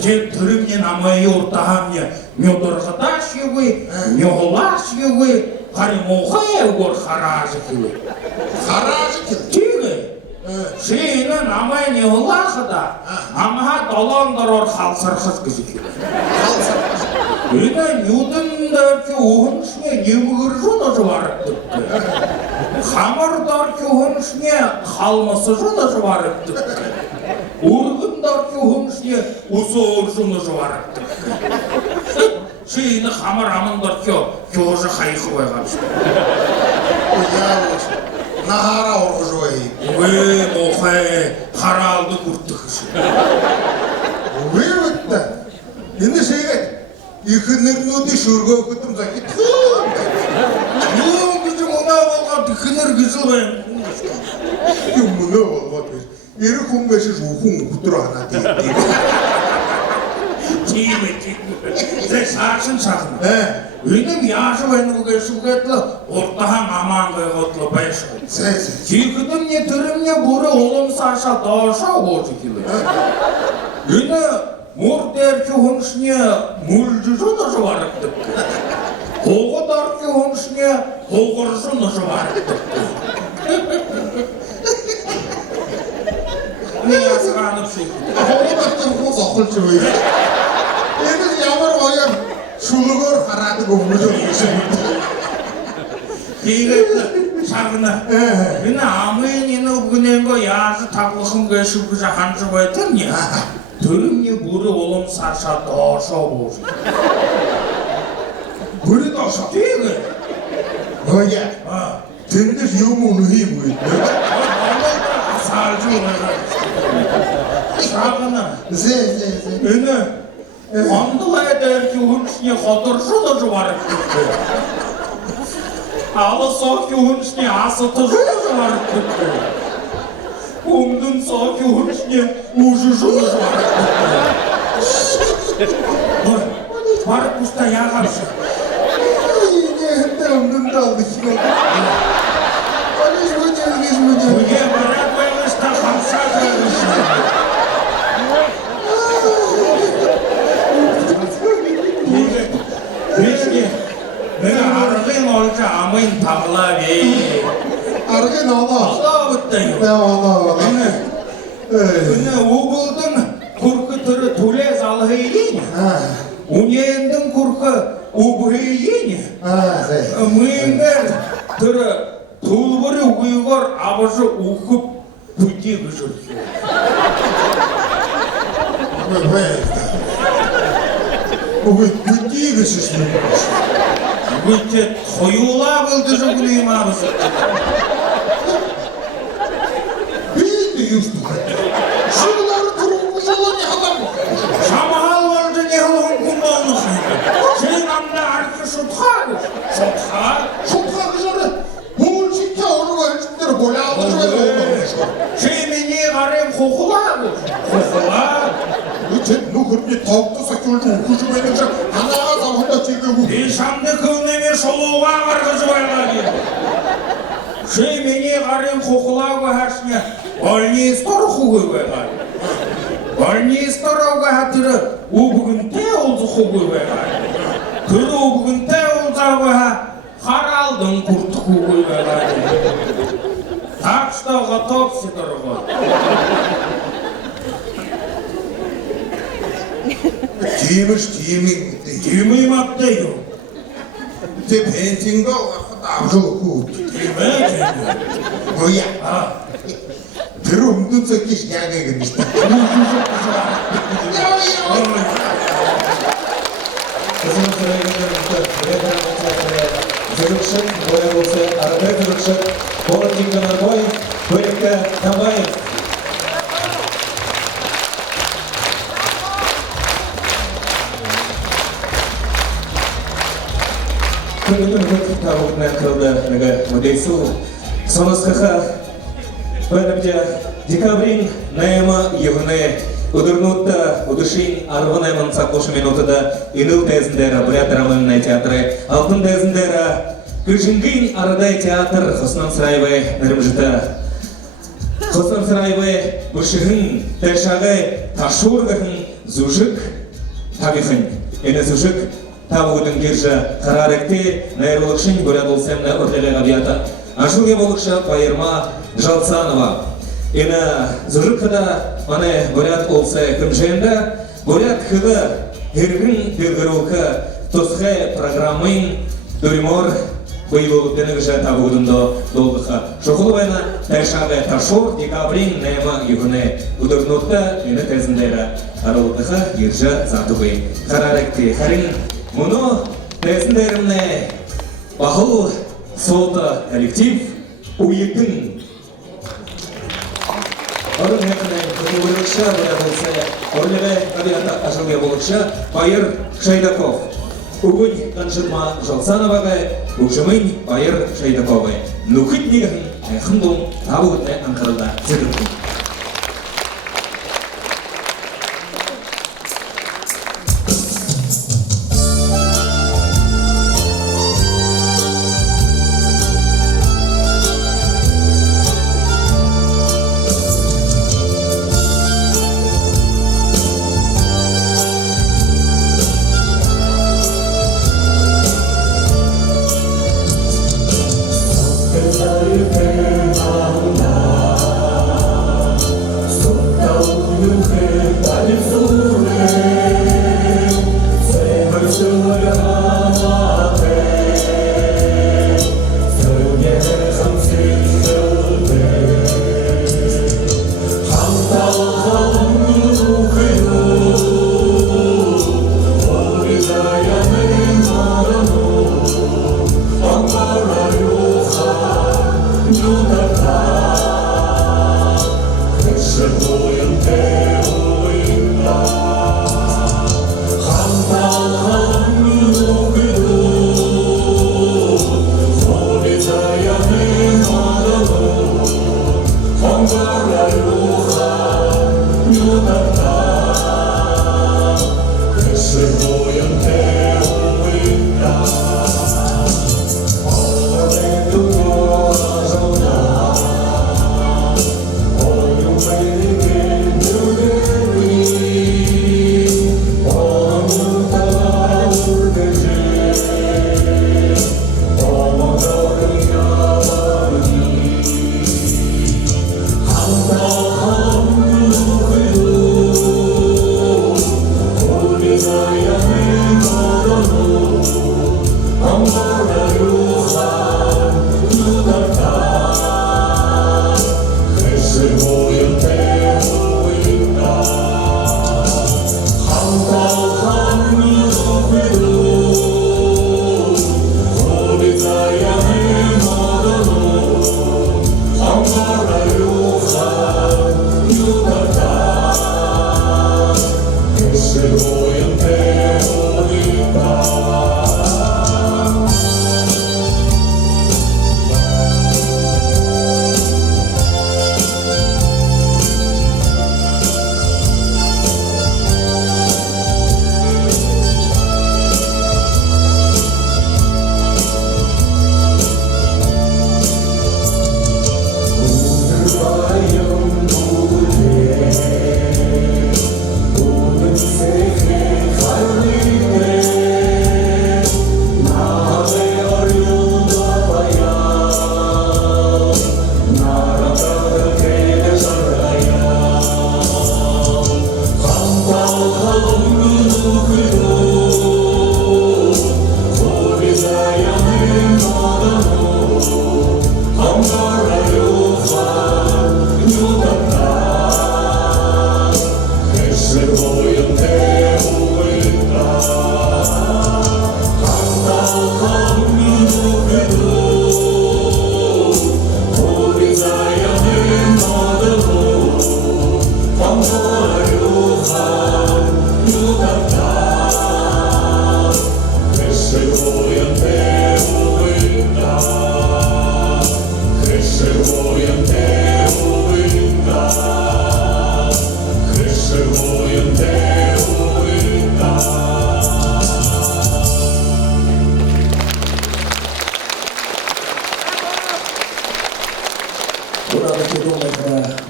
Тэ төрөмний намайг урдаа мёдорхадаш юугүй, мёолаш юугүй, харин мохай өгөр харааж гэв. Харааж тийм. Шинэ намайг мёолахада амха долоон дороор халсархас гэж хэлв. Энэ юудан дэрч ууншны нэмгэржүүнэж барагддаг. Хамар дэрч ууншны халмасжүүнэж барагддаг. Өргөн дэрч ууншны усөөржүүнэж барагддаг. Шинэ хамар аман дэрч юуж хайх байгаа юм. Нахара оргожвай. Үгүй мохай хараалд хүртэх шиг. Үгүй үү? Энэ шигээ их нэрнүүдийн шүргөө хөтөм захид. Юу гэж мунаа болгоод ихнэр гэж байна. Юм мөнөө болгоод эрх хүн биш хүн өтөр ханаад юм. Тийм. Зэ шаашин шахна. Энэ яаш байна гэж шүгээд урдаа мамаа гойгодлоо байш. Чигдэмний төрөмний бүрэ уламсаашаа доошоо бууж хэлээ. Энэ мөр дээр ч хүншний мүлжжүүнэж барагддаг. Хогод орч хүншний хогоржүүнэж барагддаг. Ясгаанав шиг. Хогод орч хүн зохолж бай. Энэ ямар гоёр шүлгөөр хараадаг хүмүүс юм. Тэгээд шагна. Энэ амын энэ үгнэнгөө яаж таглахын гэж шүгж ханж байдаг нь. Төрөмний бүрэ уламсаашаа доошоо бууж. Бүрэ доошоо. Тийм. Оя. Тэндээс юм уу юм бэ? Саажуу. Шагна. Зэ. Энэ ондолай дээр хүнсний ходоршолж барагддаг. Алсоо хүнсний асатж барагддаг. Өмдөн соо хүнсний үжиж барагддаг. Бараг буста яагаад Энэ хэнтэй өмнө даа биш үү? Алиш бүдэл. үгүй бараг байгаас та хамсаад байна. Нэг аргын олж амын Күні ұбылдың күркі түрі төле залығы ейіне. Унейіндің күркі ұбығы ейіне. Мүйіңдер түрі тұлбыры ұйғыр абыжы ұқып күтегі жүрді. Күтегі шешілі көріш. Өте қойула білді жүгінейім абысы. Бейді юсту. Шығылары тұру ұжалы не адам. Шамағал болды не ұлғын күн болмысын. Сен амда арқы шұтқа. Шұтқа қыжары. Бұл житке ұры өріншіндері болы алды жойды олмағыш. Сен не қарем қоқыла. Өтен нүкірме тауықты сакөлді ұқыжы бәйдіңші анаға завында теге бұл. Ешамды көлнеме шолуға қарғызы байға келді. Сен не қарем қоқыла көшіне. Больнистор хугы байға. Больнистор ауға хатыры ұбығынте олзы хугы байға. Түрі ұбығынте олзауға қаралдың күрті хугы байға. Так что готовься, дорогой. Тиіміш тиімін. Тимейм аптайы. Те пентинга авжылы көт. Оя. Бір ұмдың сөкеш яға кірмешті. Жүрікшін, бойы болсы, арғы жүрікшін, болы теңгінің бой, бөлікті табайын. Күндің үміт табылғына қырылды нүгі мүдейсу. Сонысқыға бәрімде декабрин найымы еғыны Удырнутта, удышин, арванаймын сақлушы минутыда иныл тезіндері, бряд рамынной театры, алтын тезіндері, күжінгін арадай театр, Хосынан сырайбай, нірімжіті. Хосынан сырайбай, бұшығын, тәшағай, ташурғығын, зұжық, табиғын. Ені зұжық, табығыдың кержі, қараректе, найрылықшын көрәд олсемні ұрлығы ғабията. Ашылге болықша Пайырма Жалсанова. Ені зұрықыда мане бурят олсы күмженді, бурят қылы гіргін бергіруқы тұсқай программын дүрмор бұйылылықтыны ғыжа табудында долдықы. Шоқылы байна тәшағы ташор декабрин нәйма юғыны ұдырнутты ені тәзіндері арылықтықы ержі затуғы. Қараректі қарин мұны тәзіндерімне бақыл солты коллектив ұйықтың Орын әкінен күрілікші бұда болсы, орлығы қабиғата ашылғы болықшы Пайыр Шайдаков. Үгін қаншырма Жалсановаға, үкшімін Пайыр Шайдаковы. Нүкіт негін әқын бұл табы өтіне Анқарылда зіргін.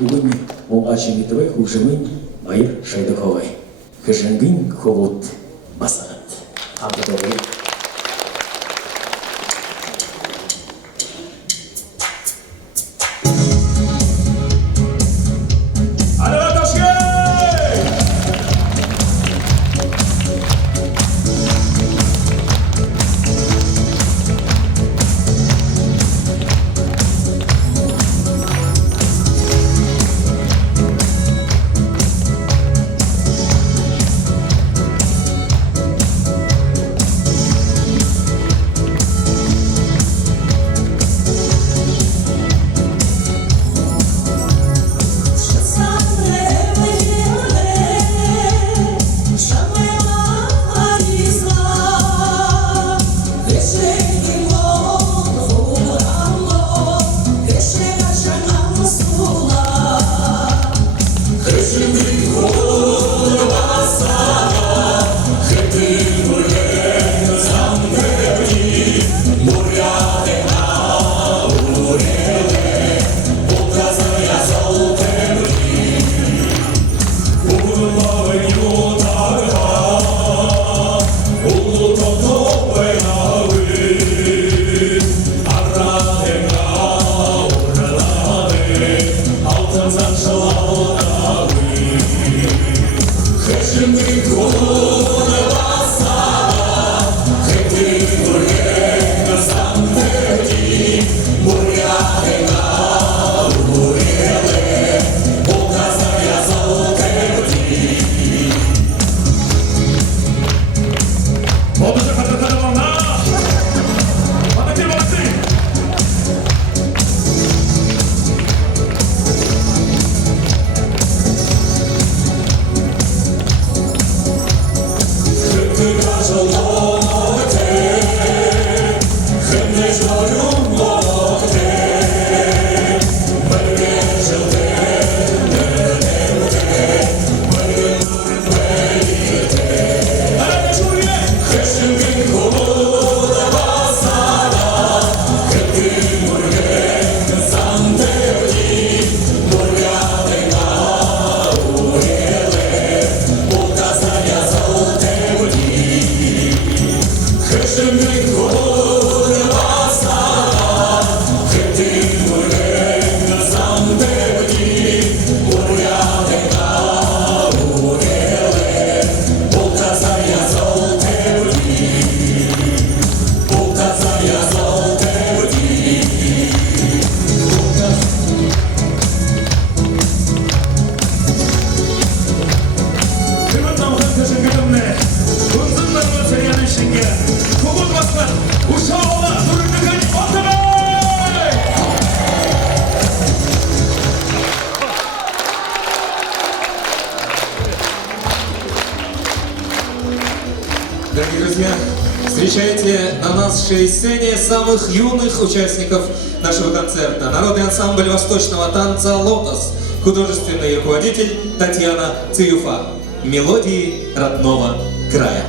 бүгін оңға жеңітібай хужымын майыр шайдықовай. Хыжынгын ховут басағат. Абдовай. Дорогие друзья, встречайте на нашей сцене самых юных участников нашего концерта. Народный ансамбль восточного танца «Лотос», художественный руководитель Татьяна Циюфа. Мелодии родного края.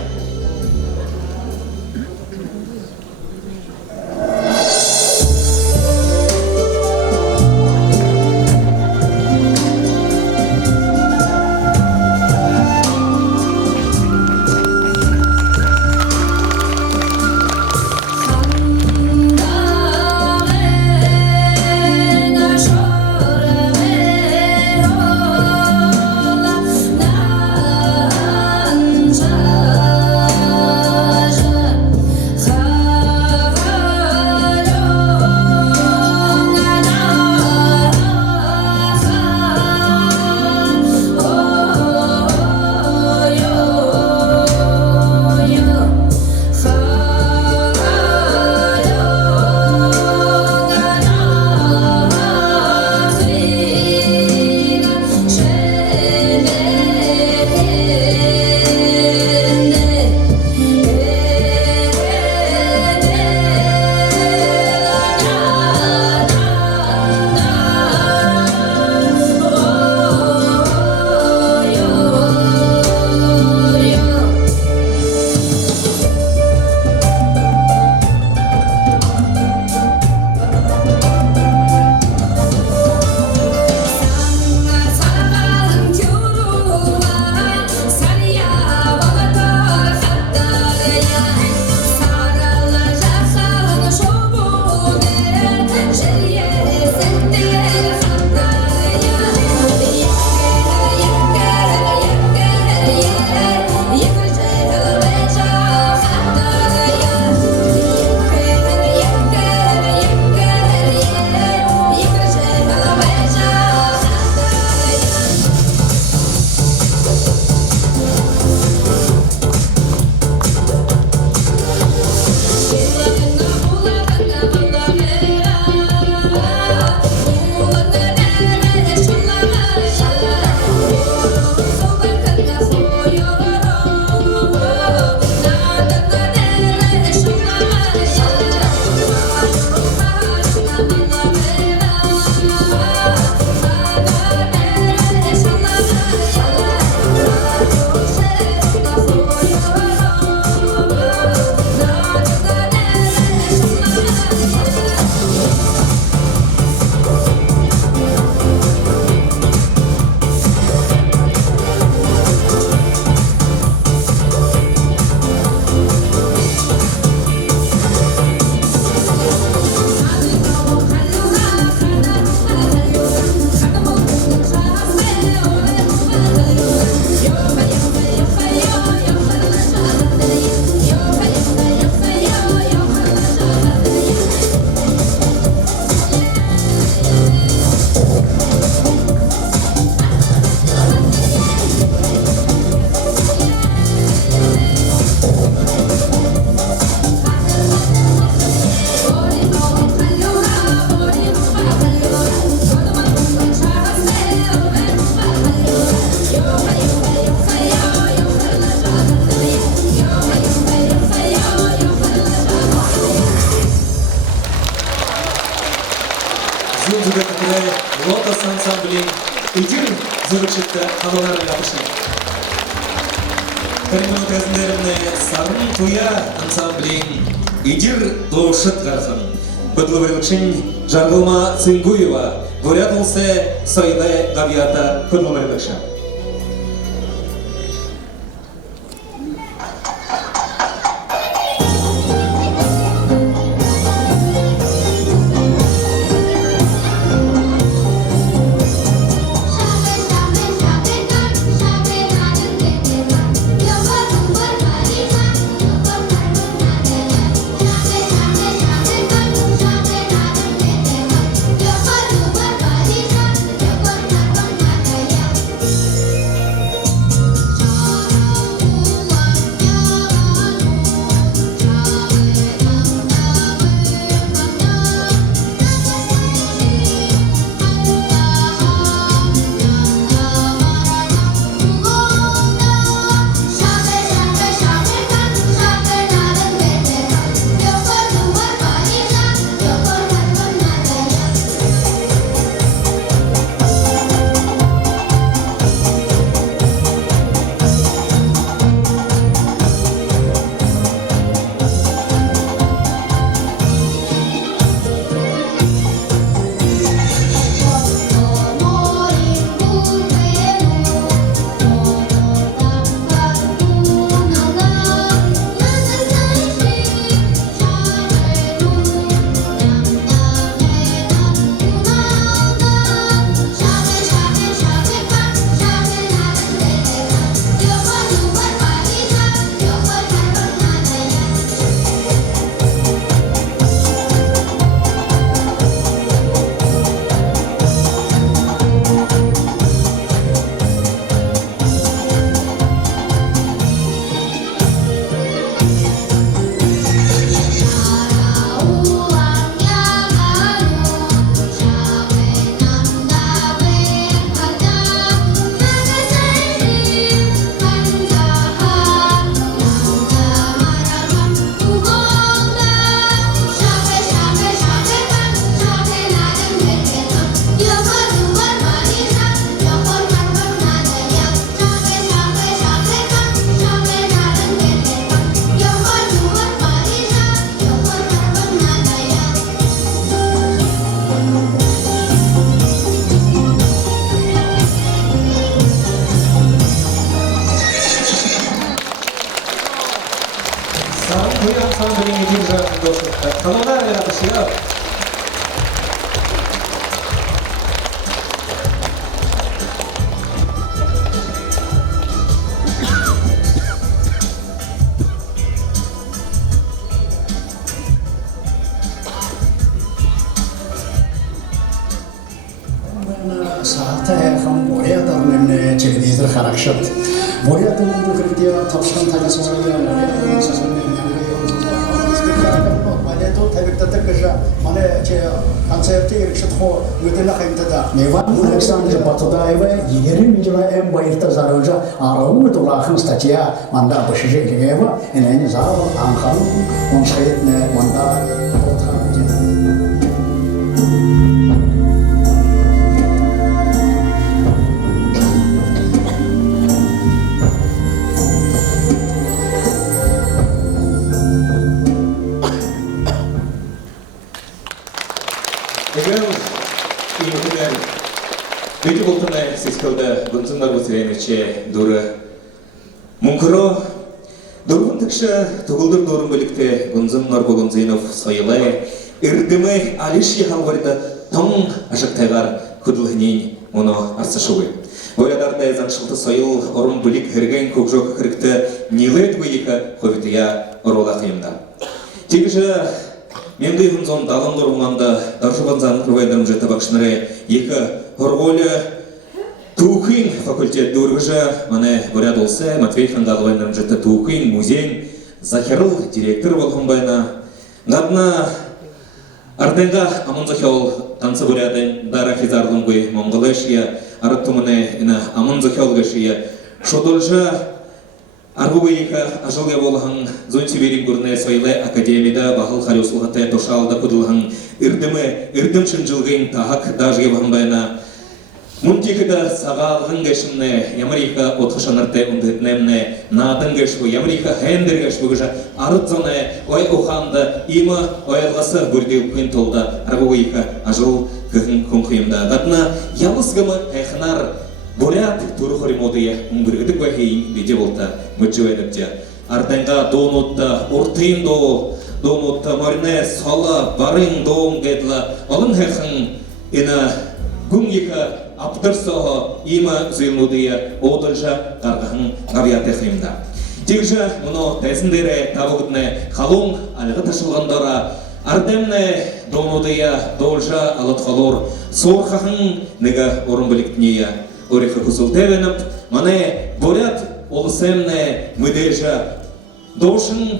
Лотос ансамблі Идир зырычыкты хабаларын катышты. Калиманы тезіндерімні Сарын Туя ансамблін Идир Лоушыт гархын. Быдлывайлыкшын Жаргылма Цингуева, Бурятылсы Сойлы Гавията Кыдлымайлыкшы. көй ансамбліне бір жағын дошықта. Қалалар яратышылар. Saate hem buraya da önemli televizyon harekət. Buraya da bu kritiya tapşıran tanesiyle yani sözünü Mane to tabii kısa mane konsepti erişitxo müdürle kayıtada. Nevan Alexander Batudayeva 20 yıla en bayırta zarınca arağı dolağın statya manda başıcı ilgeva en zar anxanı onşayetne manda Бети болтана сескалда гунцундар бусыренече дуры. Мункуро дургун тыкша тугулдур дурун бөлікте гунцундар Гунзинов сайылай ирдімі алиши халварда тон ашықтайғар күділгінен мұны арсашуы. Ойрадарда заншылты сайыл орын бөлік херген көкжок хірікті нилет бөйікі ховития орола қиымда. Тегіжі менді гунзон далын дұрғыманда даршыбанзан рывайдарым жета бақшынары екі Хорголя Тухин факультет дургжа, мане буряд олсе, Матвей Хангалвайнарым жета Тухин, музей, захерыл директор болғанбайна. Гадна арденга амон захел танцы буряден дара хизарлым гой монголешия, араттумыне ина амон захел гашия. Шодолжа аргубайика ажылга болған зон сибирин гурне сойле академияда бахыл харюсулғатай тошалда кудылған ирдім шынжылғын тахак дажге бағынбайна. Мунтикада сағалғын гашымне, ямарика отқышанырте ундетнемне, надын гашбу, ямарика хендер гашбу гажа, арыдзоне, ой уханды, има ойалғасы бүрдеу күн толда, аргубайика ажыл күхін күнқиымда. Гадна ялысгымы әйхінар бурят турухорим одыя унгыргыдык бахейн беде болта мүджуэдіпте. Арденга донутта, уртын донутта, марине сала, барын доом гедла, олын хэхын ина гумгика аптырсоға има зүймудыя одылжа қарғахын ғавияты қиымда. Тегжа мұны тәсіндері табығытны қалуң алығы ташылғандара ардемне донудыя должа алытқалор сорқахын нега орын біліктінея. Орехы күзілтевеніп, мане борят олысемне мүдежа дошын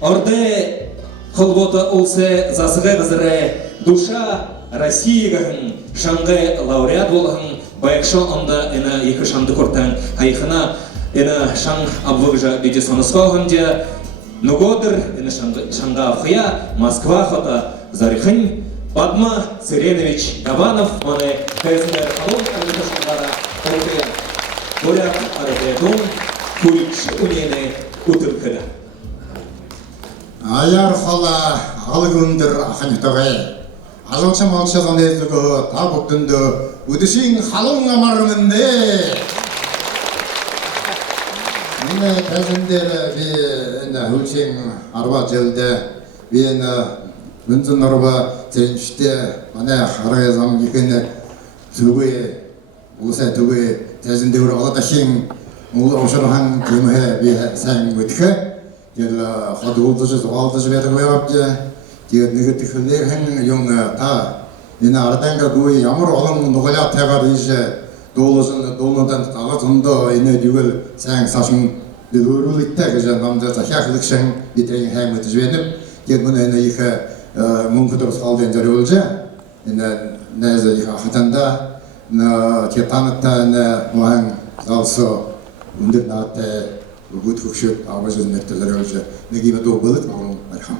орде қылбота олсы засығы ғызыры душа Россиягахын шаңғы лауреат болғын байықша онда әні екі шаңды көртен айқына әні шаң абвығжа беде сонысқа ғынде нүгодыр әні шаңға ақия Москва хота зарихын Падма Цыренович Габанов маны тәзінер қалуын әргіті шаңғара құрылдыян борят арыдедон көйікші үнені үтіркіді. Аяр қала алығындыр ақын ütағай. Азалча малчадан езігі табықтынды үдішін қалың амарымынды. Мені тәзіндері бі өлчен арба желді, бі мүнзін арба тәншті, мені қарай зам екені түгі, ұлыса түгі тәзіндері алаташын, ұлы ұшырған көмі бі сәң өтікі, ел қады ұлдыжы, алдыжы бәді көйапты. Негативлер хэн yung та ина ардanga дуй ямар олон нугалаа тайгаар ийш доолосон доолодан талагондо ина дүгэл сайн сашин дөөрүүлэгтэй гэж намдаа захиахлэгшэн бидний хаймт жвэнэм яг мөн их мөнгөдөр салдын зориулжа ина нэзэ их хатанда на тетанта на ман also өндөр наатай бүгд хөвшөд аваж нэртэ зориулжа нэг юм доо болот авах архам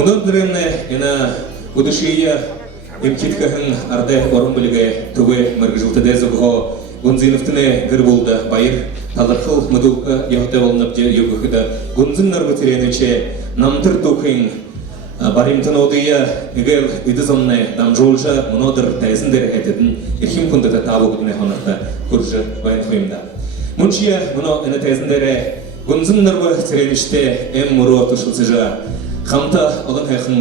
Мұнын дүренне ена удышия емкеткахын арда орын білігі түбі мұргыжылты дәзі бұға Гунзиновтыне гір болды байыр таларқыл мұдылқа яғда олынып де югықыда Гунзин нарғы теренече намтыр тұқын баримтын одыя егел идізымны дамжолжа мұнодыр тәзіндер әтетін ерхим күндігі табы күдіне қонақта көржі байын қойымда. Мұншия мұны әні тәзіндері Гунзин нарғы теренеште әм мұруа тұшылсыжа Хамта олың қайқын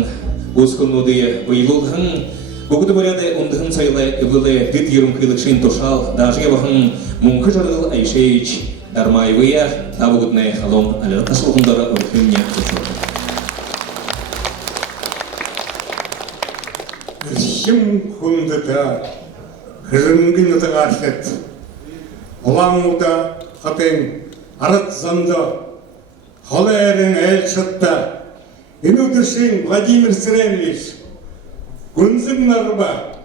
өскін одыя бұйылылғын Бүгді бөледі ұндығын сайлы үбілі дит ерім қилықшын тұшал дажыға бақын мұңқы жарғыл айшейч дармайвыя табы күдіне қалон әлі ташылғындары ұрқынне тұшылды. Шым күндіда күрінгін ұтыға аршет. Олаңуда қатын арат замда қалы әрін әл шытта. Инудышин Владимир Сыренович Гунзин нарба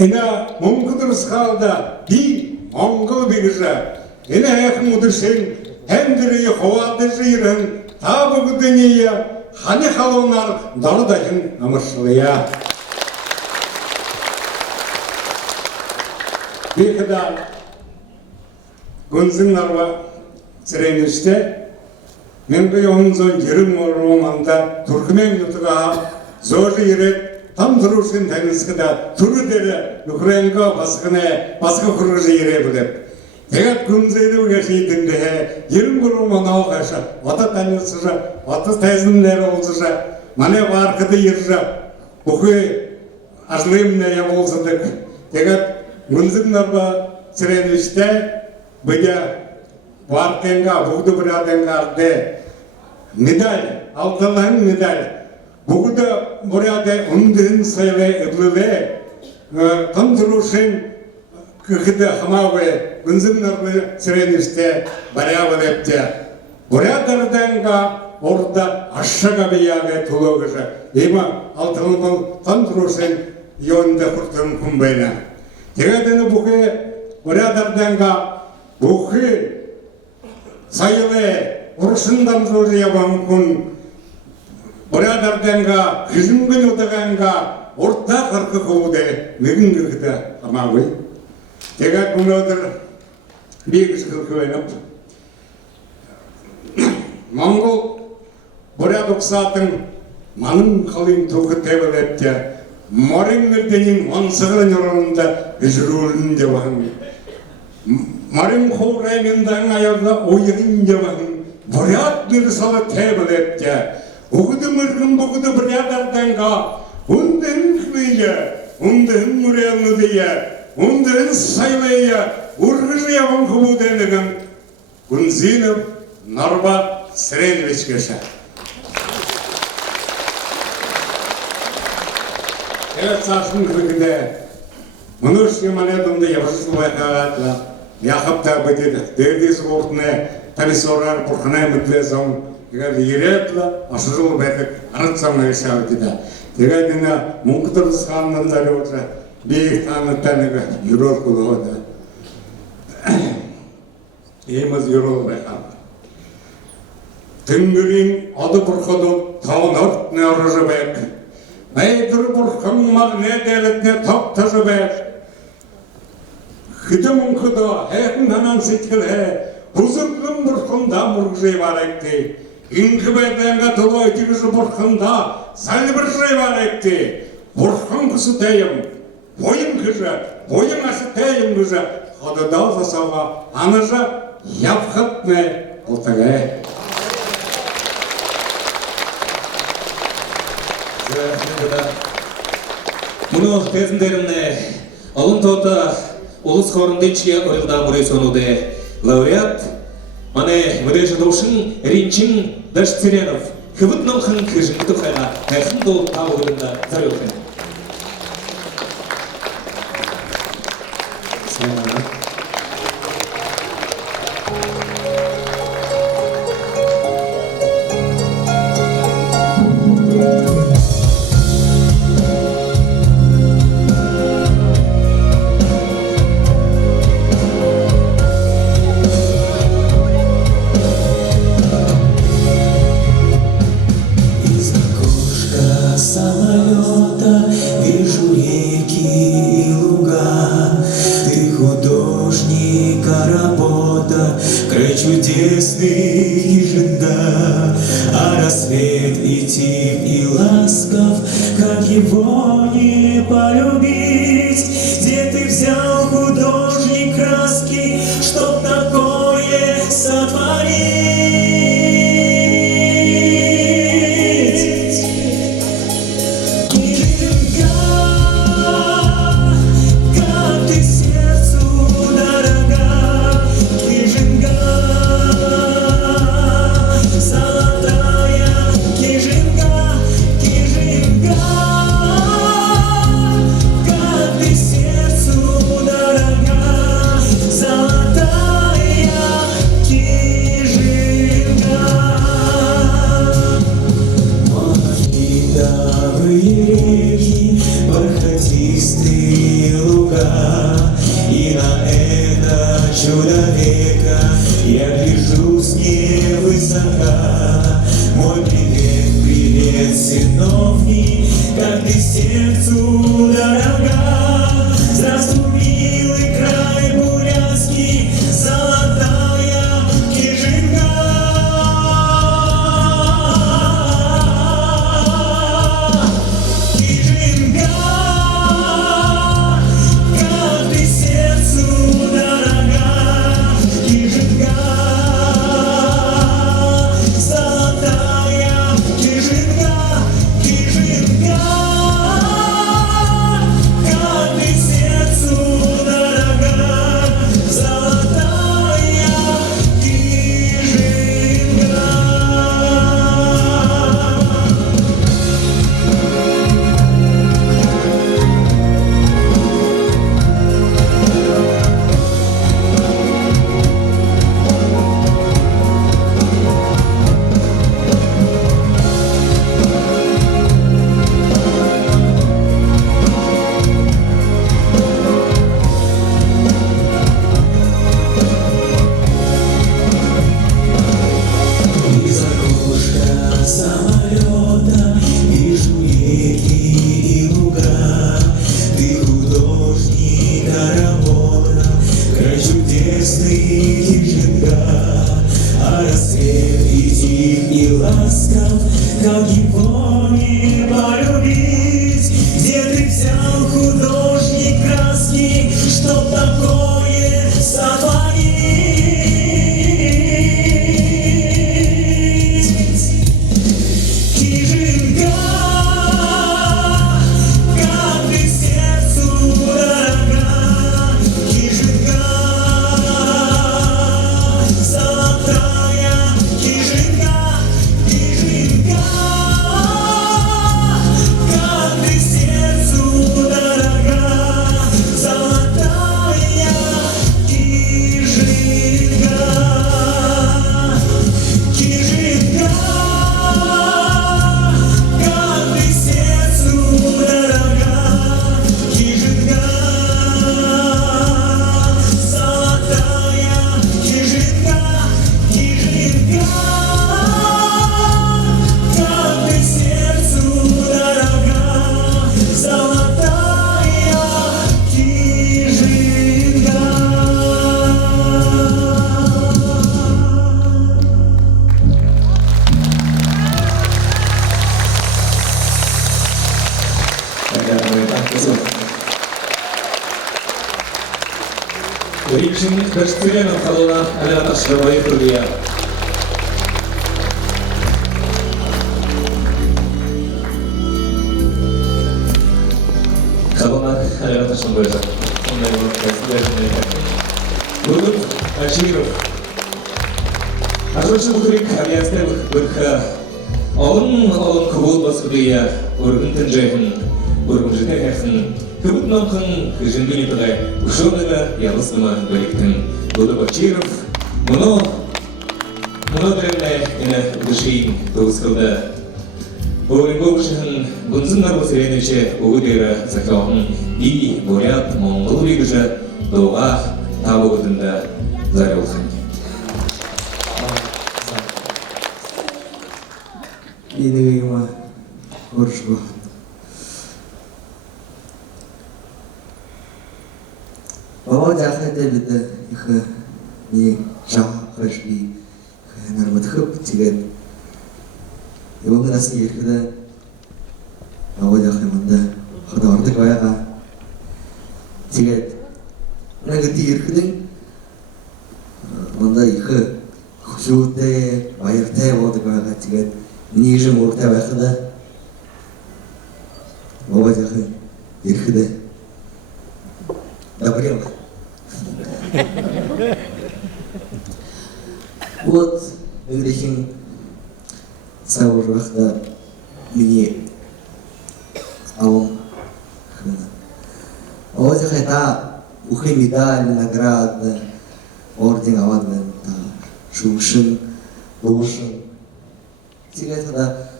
ина мұңқыдырыс қалда би оңғыл бігіжа ина әкім удышин әндірі қуады жирын табы күдінея ханы қалонар дардайын амыршылыя. Бекіда Гунзин нарба Сыреновичте Мен бұл онзон жерім романда Түркімен ұтыға зожы ерет там тұрушын тәңізгіда тұры дәрі Украинға басқы құрғыжы ере біліп. Тегат күнзейді өгешейтінде ерім бұл романа оғаша, ота тәңізсіжа, ота тәзіндері олсыжа, мане барқыды ержа, бұқы ажлымне я болсыдық. Тегат күнзін нарба Сыреновичте бұға Вартенга, бұғды бұраденға арды медаль, алтылығын медаль. Бұғды бұрады ұндығын сайлы үблілі, қымдырушын кыхыда хамавы гунзымнарны сирениште барява лепте. Бурядарданга орда ашшага бияге тулогыжа. Ема алтылмал контрусен йонда куртым кумбайна. Тегадыны бухе бурядарданга бухе сайылы урушындан зор ябам кун. Бурядарданга хижимгын отаганга орта кыркы кубуде мегин кыхыда хамавы. Тегад мунодыр бегіш кылкывайнып. Монгол бурят оксатын манын қалын тоғы тебелепте Марин мерденин мансығырын орынында жүрулін де бағын. Марин қолраймендан аяғда ойығын де бағын. Бурят нұрсалы тебелепте Оғыды мұргын бұғыды бурядарданға Ундын квиле, ундын мұрелі дейе Ундын сайлайя, урғыжы явын құбуденігін Гунзинов Нарба Средвичкеша. Evet saçın kırıkında Mınış yemanedumda yapışısı baykaratla Yakıpta bıdedi Derdisi ortuna tabi sorar Burkhanay mutluysam Yeretla aşırılı baytık Anıtsamla yaşağı dedi Tegadina Munkıtırız kanunları otra Bir kanıttanıga Yürol kulu oda Eyimiz yürol baykarat Tüngürün adı burkudu Tağın örtüne arıcı bayk Neydir burkun mağne devletine top taşı bayk Hıcımın kıda Heykin hanan sitkil he Huzurlun burkunda murgıcı var ekti İnki beydenga tılı ötürüzü burkunda Salbırcı var ekti Burkun kısı deyim Boyun kıcı Boyun aşı deyim kıcı Hıdı dalsa sava Anıcı yapkıt ne Oltagay Мұны тезіндерімне Алын тота Олыс хорындынче ойылда мұрай сонуды Лауреат Мане мүре жадушын Ринчин Дашцеренов Кывыт нымхын кіржін тұқайға Әхін дол тау ойылында зар өткен Кижинга, ласков, как его не полюбить? Где ты взял, художник, краски, чтоб такое сотворить? Кижинка, как ты сердцу дорога, Кижинка, золотая Кижинка, Кижинка, как ты сердцу дорога, золотая Кижинка, Кижинка, как ты сердцу дорога, Кижинка, золотая Кижинка, Кижинка, как ты сердцу дорога, золотая Кижинка. Ричинник Башкирянов қалуына әлемат ашырабайы тұрдия. Қалуына әлемат ашырабайы Будут Аширов. Ажыршы бұтырик алиясты бірқа алын күбол басқыдия өргін тінжайын, өргін жіне әқін, күбіт намқын күжінгі нетіғай ұшоныға ялысыма бөліктің. Будут Аширов. Мұны дәріне ені ұдышейін тоғызқылды. Оғырынғы ұшығын бұнзынлар бұсыреновиче оғыдері закауын и бурят моңғыл бегіжі доға табығыдында зарылған. Енігейма ұрышығы. Баба жақайды біді иқы не жаңа қашли нарматқып тегет. Ебаңын асын еркіді баба жақаймында қырдаварды қаяға тегет. Нәгіді еркідің онда иқы күшуді байыртай болды қаяға тегет. Нежім орта байқыда баба жақай еркіді добрела. Вот грехин сау жахта мне аум хна. Вот это ухи медаль, награда, орден авадмен, шушин, лушин. Теперь тогда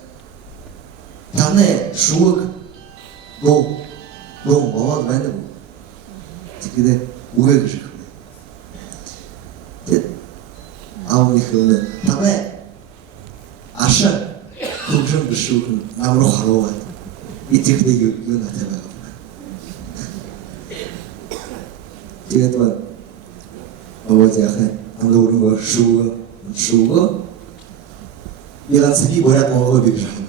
тане шук дом авад мене. Теперь угай жих. А у них там аша кружим бешукн намро харова и техне юна тебе. Теперь вот я хай андурма шуга Милан сби борят моего бежана.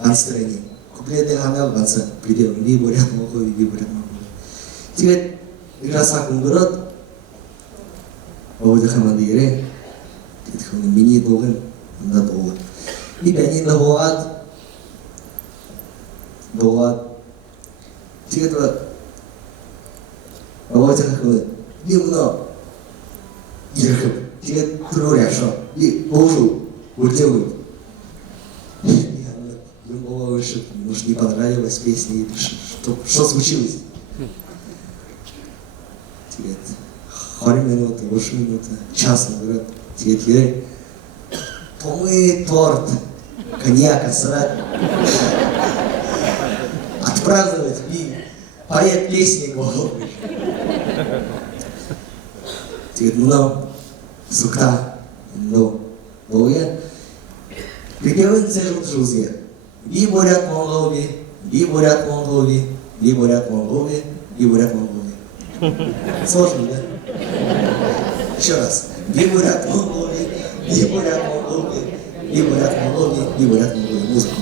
Анстроение. Куплеты ханал банса придел ми борят моего борят моего. Теперь игра сакун город. Овода хамандире. Теперь хан мини доген на дова. И бени на доад. Теперь овода хан немно ирхып. Теперь троряшо. И божу. Урдевый. Любого выше, может, не понравилась песня, что случилось? Теперь, 40 минут, 8 минут, час, говорят, теперь, помы торт, коньяка срать, отпраздновать и поет песни головы. Теперь, много сукта, Доя. Припевают цежут жузе. Би борят Монголи, би борят Монголи, би борят Монголи, би борят Монголи. Сложно, да? Еще раз. Би борят Монголи, би борят Монголи, и бурят Монголии, и бурят Монголии музыку.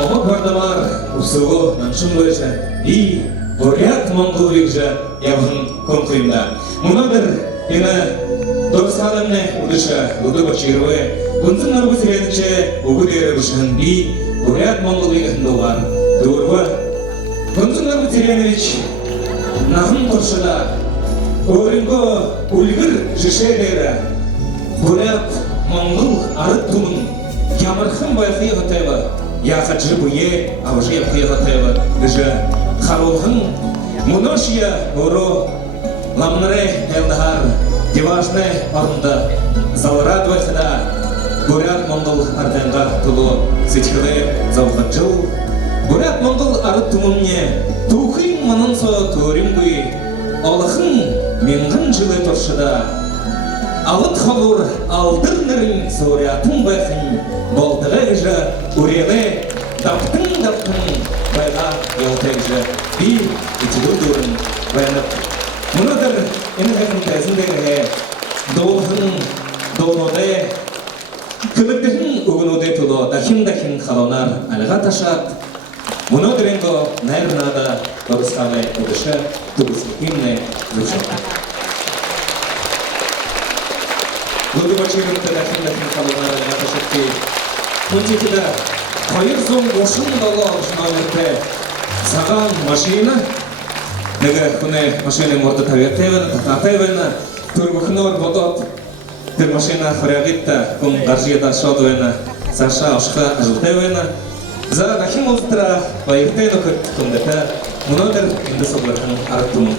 Омак бардамар усылы наншын бойша и бурят Монголик же явын конклимда. Мунадыр ена дорсалымне удыша луды бачирвы. Гунзын нарбы сиренче угудері бушан би бурят Монголик хындылар. Дурва. Гунзын нарбы сиренович нахын торшыда орынго ульгыр жишелері бурят Монгол арыт тумын ямырхын байқи ғатайба. Я хаджи буе, а уже я приехала уже харолхын, муношия уро ламнаре элдахар, дивашне арунда, залрадва хада, бурят Монгол арденга тулу сечхиле залхаджил, бурят Монгол арыт тумумне, тухын манынсо турим буи, алахын менгын жилы торшыда, алыт халур алдырнырын сориятын байқын, болдығы же уреле даптың байға елтек же би итилу дұрын байынып. Мұнадыр енігін тәзіндегі долғын долноде кілікдігін үгінуде тұлы дахин қалонар әліға ташат. Мұнадыр енгі нәрінада дұрысқалы ұдышы тұғысықынне зүшат. Луды бачырын дахин қалонар әліға ташатки Мунтикида 230 доллар номерде саған машина. Неге хуне машина морда татавена, турбухнор бодот. Тер машина хрягитта кун гаржида шодвена, Саша ашха ажылтевена. За рахим ултра, ваиртено кундета, мунодер инде соблахын арттумун.